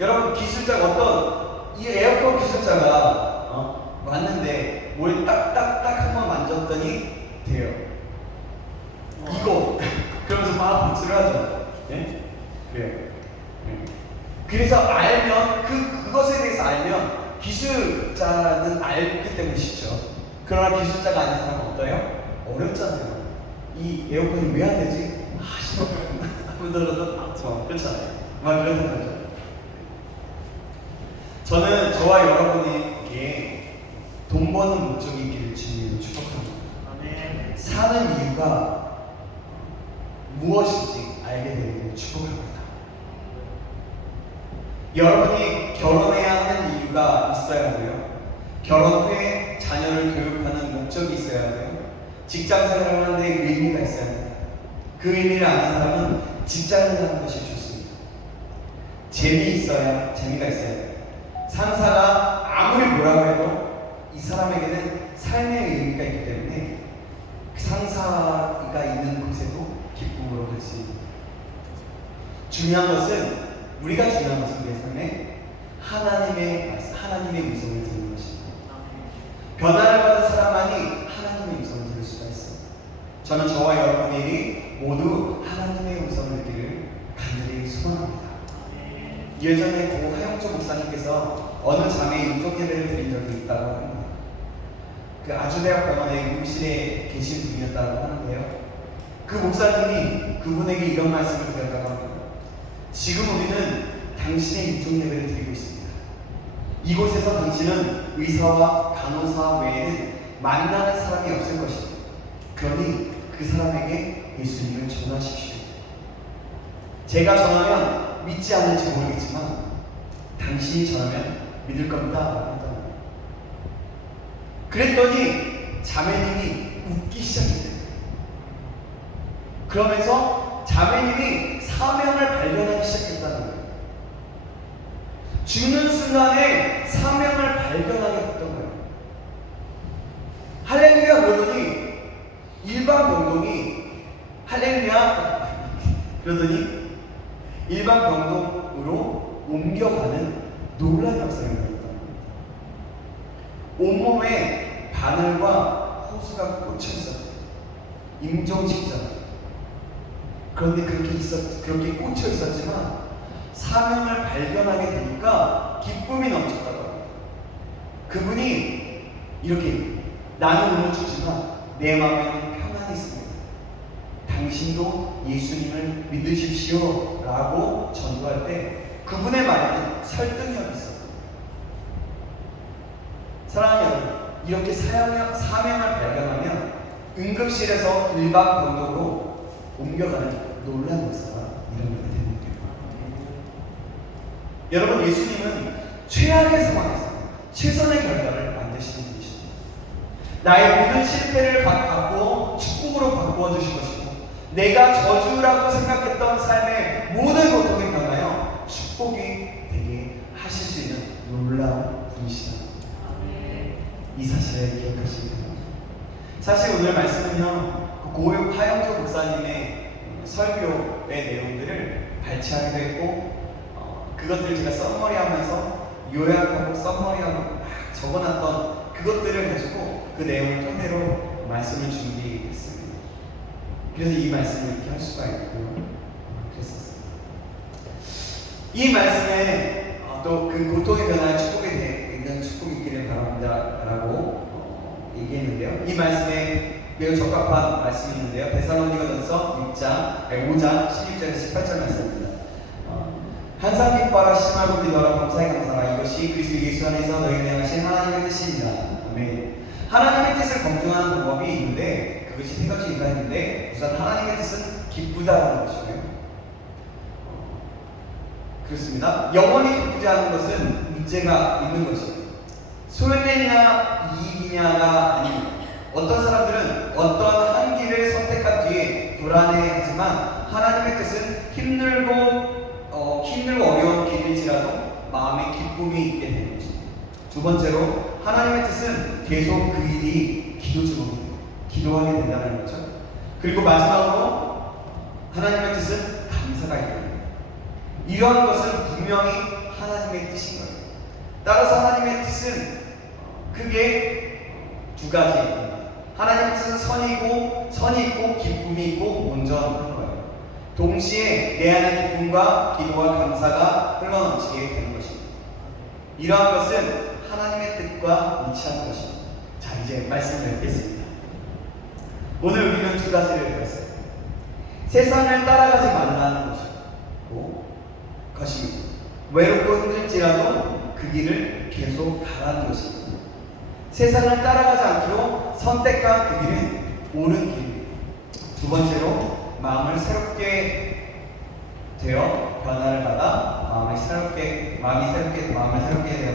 여러분, 기술자가 이 에어컨 기술자가 왔는데 뭘 딱딱딱 한번 만졌더니 돼요. 이거 그러면서 막 박수를 하죠. 예? 그래요. 예. 그래서 알면 그것에 대해서 알면 기술자는 알기 때문에 쉽죠. 그러나 기술자가 아닌 사람은 어때요? 어렵잖아요. 이 에어컨이 왜 안 되지? 싫어. 그러더라도 그렇잖아요. 막 그런 생각이죠. 저는 저와 여러분에게 돈 버는 목적이 있기를 주님으로 축복합니다. 아멘. 사는 이유가 무엇인지 알게 되기를 축복합니다. 여러분이 결혼해야 하는 이유가 있어야 하고요. 결혼 후에 자녀를 교육하는 목적이 있어야 하고요. 직장 생활을 하는데 의미가 있어야 합니다. 그 의미를 아는 사람은 직장을 하는 것이 좋습니다. 재미가 있어야 해요. 상사가 아무리 뭐라고 해도 이 사람에게는 삶의 의미가 있기 때문에 그 상사가 있는 곳에도 기쁨으로 갈 수 있습니다. 우리가 중요한 것은 우리의 삶에 하나님의 말씀, 하나님의 음성을 듣는 것입니다. 변화를 받은 사람만이 하나님의 음성을 들을 수가 있습니다. 저는 저와 여러분들이 모두 하나님의 음성을 듣기를 간절히 소원합니다. 예전에 고 하영조 목사님께서 어느 장에 인종 예배를 드린 적이 있다고 합니다. 그 아주대학병원의 응급실에 계신 분이었다고 하는데요. 그 목사님이 그분에게 이런 말씀을 드렸다고 합니다. 지금 우리는 당신의 인종 예배를 드리고 있습니다. 이곳에서 당신은 의사와 간호사 외에는 만나는 사람이 없을 것입니다. 그러니 그 사람에게 예수님을 전하십시오. 제가 전하면 믿지 않을지 모르겠지만 당신이 전하면 믿을 겁니다. 그랬더니 자매님이 웃기 시작했대요. 그러면서 자매님이 사명을 발견하기 시작했다는 거예요. 죽는 순간에 사명을 발견하게 됐던 거예요. 할렐루야 그러더니 일반 병동이 할렐루야 그러더니 일반 병동으로 옮겨가는 놀라운 역사가 일어났다는 겁니다. 온몸에 바늘과 호수가 꽂혀 있었대요. 임종직자. 그런데 그렇게 꽂혀 있었지만 사명을 발견하게 되니까 기쁨이 넘쳤다고 합니다. 그분이 이렇게 나는 오늘 죽지만 내 마음에는 평안이 있습니다. 당신도 예수님을 믿으십시오 라고 전도할 때 그분의 말에는 설득력이 있었습니다. 사랑하는 여러분, 이렇게 사명을 발견하면 응급실에서 일반 병동으로 옮겨가는 놀라운 역사가 일어나게 됩니다. 여러분, 예수님은 최악의 상황에서 최선의 결과를 만드시는 분이십니다. 나의 모든 실패를 바꾸어 축복으로 바꾸어 주실 것이고 내가 저주라고 생각했던 삶의 모든 고통이 변하여 축복이 되게 하실 수 있는 놀라운 분이시다. 이 사실을 기억하시기 바랍니다. 사실 오늘 말씀은요, 고요 하영조 목사님의 설교의 내용들을 발췌하기도 했고 그것들을 제가 썸머리하면서 요약하고 썸머리하고 막 적어놨던 그것들을 가지고 그 내용을 토대로 말씀을 준비했습니다. 그래서 이 말씀을 이렇게 할 수가 있고 그랬었습니다. 이 말씀에 또 그 고통의 변화에 축복이 되는 축복이 있기를 바랍니다 라고 얘기했는데요. 이 말씀에 매우 적합한 말씀이 있는데요. 데살로니가전서 5장 16절에서 18절 말씀입니다. 항상 기뻐하라 심하고 기도하라 감사히 감사하라 이것이 그리스도 예수 안에서 너희에게 행하신 하나님의 뜻입니다. 아멘. 하나님의 뜻을 검증하는 방법이 있는데 그것이 세 가지가 있는데 우선 하나님의 뜻은 기쁘다라는 것이고요. 그렇습니다. 영원히 기쁘지 않은 것은 문제가 있는 것이에요. 소외되냐 이익이냐가 아닙니다. 어떤 사람들은 어떤 한 길을 선택한 뒤에 불안해하지만 하나님의 뜻은 힘들고 어려운 길일지라도 마음에 기쁨이 있게 되는 것입니다. 두 번째로 하나님의 뜻은 계속 그 일이 기도하게 된다는 거죠. 그리고 마지막으로 하나님의 뜻은 감사가 있다는 거예요. 이러한 것은 분명히 하나님의 뜻인 거예요. 따라서 하나님의 뜻은 크게 두 가지입니다. 하나님의 뜻은 선이 있고 기쁨이 있고 온전한 거예요. 동시에 내 안의 기쁨과 기도와 감사가 흘러넘치게 되는 것입니다. 이러한 것은 하나님의 뜻과 일치하는 것입니다. 자, 이제 말씀을 뵙겠습니다. 오늘 우리는 두 가지를 배웠어요. 세상을 따라가지 말라는 것입니다. 외롭고 힘들지라도 그 길을 계속 가라는 것입니다. 세상을 따라가지 않기로 선택한 그 길은 옳은 길입니다. 두 번째로 마음을 새롭게 되어 변화를 받아 마음을 새롭게 되어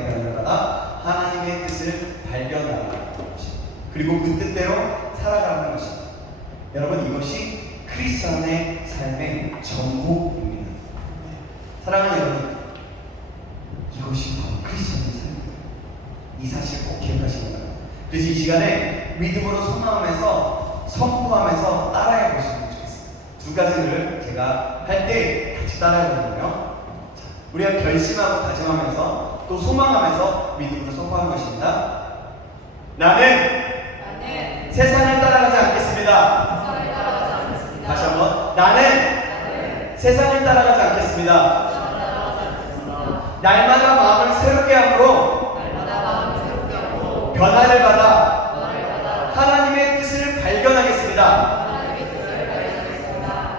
변화를 받아 하나님의 뜻을 발견하는 것입니다. 그리고 그 뜻대로 살아가는 것입니다. 여러분, 이것이 크리스천의 삶의 전부입니다. 사랑하는 여러분, 이것이 바로 크리스천의 삶입니다. 이 사실 꼭 기억하시기 바랍니다. 그래서 이 시간에 믿음으로 소망하면서 선포하면서 따라해 보시면 좋겠습니다. 두 가지를 제가 할 때 같이 따라해 보거든요. 우리가 결심하고 다짐하면서 또 소망하면서 믿음으로 선포하는 것입니다. 나는 세상을 따라가지 않겠습니다. 다시 한번, 나는 세상을 따라가지 않겠습니다. 날마다 마음을 새롭게 함으로 변화를 받아 하나님의 뜻을 발견하겠습니다.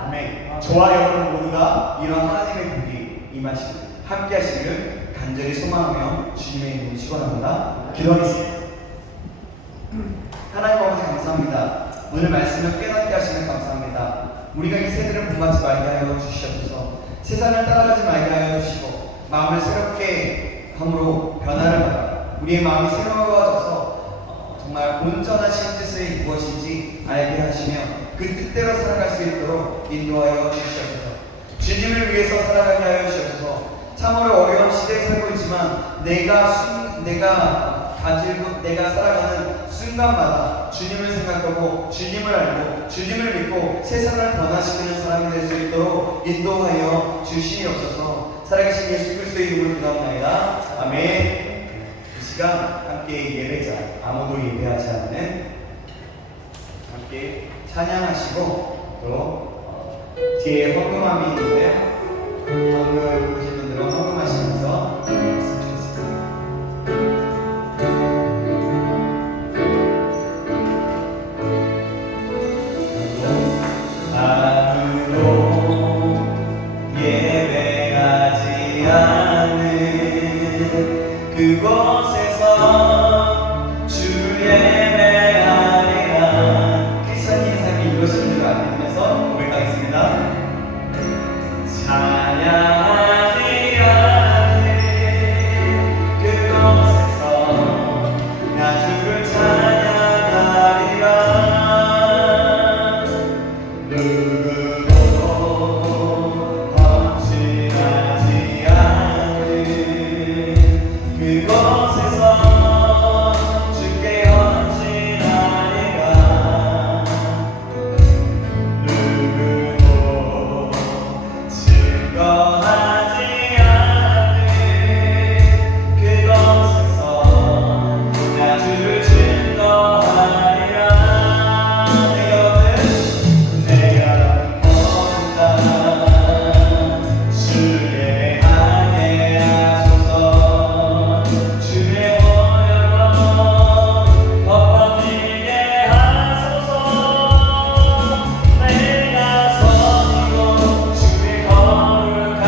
아멘. 저와 여러분 모두가 이런 하나님의 복이 임하시길 함께 하시기를 간절히 소망하며 주님의 이름으로 축원합니다. 기도하겠습니다. 하나님 아버지 감사합니다. 오늘 말씀을 깨닫게 하시면 감사합니다. 우리가 이 세대를 본받지 말게 하여 주시옵소서. 세상을 따라가지 말게 하여 주시고 마음을 새롭게 함으로 변화를 받아 우리의 마음이 새로워져서 정말 온전하신 뜻이 무엇인지 알게 하시며 그 뜻대로 살아갈 수 있도록 인도하여 주시옵소서. 주님을 위해서 살아가게 하여 주시옵소서. 참으로 어려운 시대에 살고 있지만 내가 살아가는 순간마다 주님을 생각하고 주님을 알고 주님을 믿고 세상을 변화시키는 사람이 될 수 있도록 인도하여 주시옵소서. 살아계신 예수 그리스도의 이름으로 기도합니다. 아멘. 이 시간 함께 예배자, 아무도 예배하지 않는 함께 찬양하시고 또 뒤에 헌금함이 있는데요. 헌금 보신 분들은 헌금하시면서 말씀 주셨습니다. 아무도 예배하지 않는 그곳에서 주 예배하리라. 크리스천의 삶이 이것인 줄 알면서 고백하겠습니다. 찬양하지 않는 그곳에서 나 주를 찬양하리라. 누구도 헌신하지 않는 그곳에서 주께 헌신하리라. 누구도 증거하지 않는 그곳에서 나 주를 증거하리라. 내가 모른다. 주의 안에 하소서. 주의 오열로 덮어지게 하소서. 내가 선이고 주의 거룩한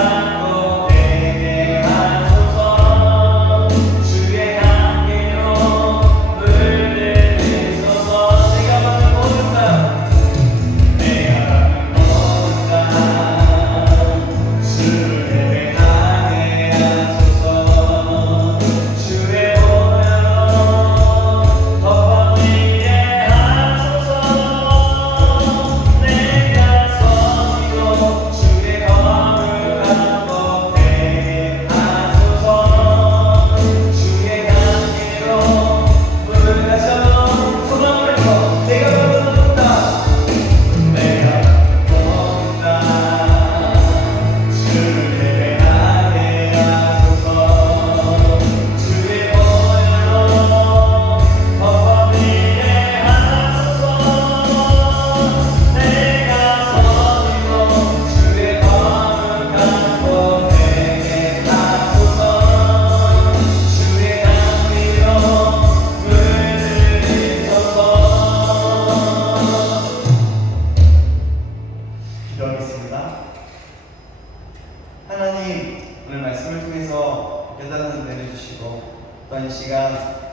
오늘 말씀을 통해서 깨달은 은혜를 주시고 또한 이 시간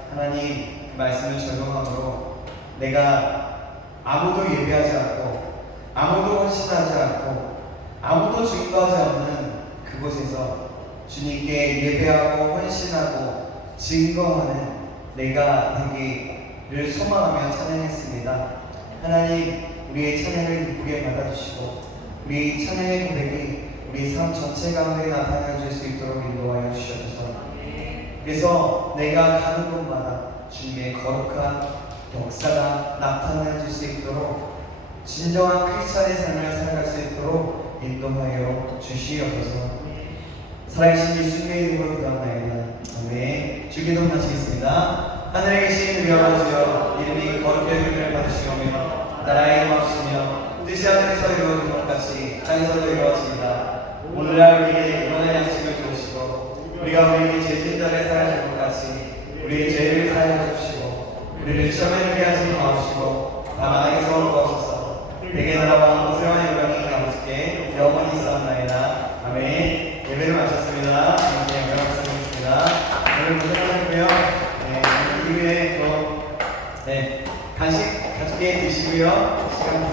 하나님 그 말씀을 적용함으로 내가 아무도 예배하지 않고 아무도 헌신하지 않고 아무도 증거하지 않는 그곳에서 주님께 예배하고 헌신하고 증거하는 내가 되기를 소망하며 찬양했습니다. 하나님 우리의 찬양을 기쁘게 받아주시고 우리 찬양의 고백이 우리 삶 전체 가운데 나타나줄 수 있도록 인도하여 주셔서 그래서 내가 가는 곳마다 주님의 거룩한 역사가 나타나줄 수 있도록 진정한 크리스찬의 삶을 살아갈 수 있도록 인도하여 주시옵소서. 살아계신 예수님의 이름으로 기도하나이다. 아멘. 주기도 마치겠습니다. 하늘에 계신 우리 아버지여 이름이 거룩히 여김을 받으시오며 나라의 임하시며 뜻이 하늘에서 이루어진 것 같이 땅에서도 이루어집니다. 오늘날 우리에게 일원의 양식을 주시고 우리가 우리에게 죄진 자를 사하는 것 같이 우리의 죄를 사하여 주시고 우리를 시험에 들게 하지 마옵시고 다만 악에서 구하소서. 내게 나라와 무서운 영광이 아버지께 영원히 있사옵나이다. 아멘. 예배를 마쳤습니다. 이렇게 영광을 드리겠습니다. 오늘 고생하셨고요. 네, 이후에 또 간식 가볍게 드시고요.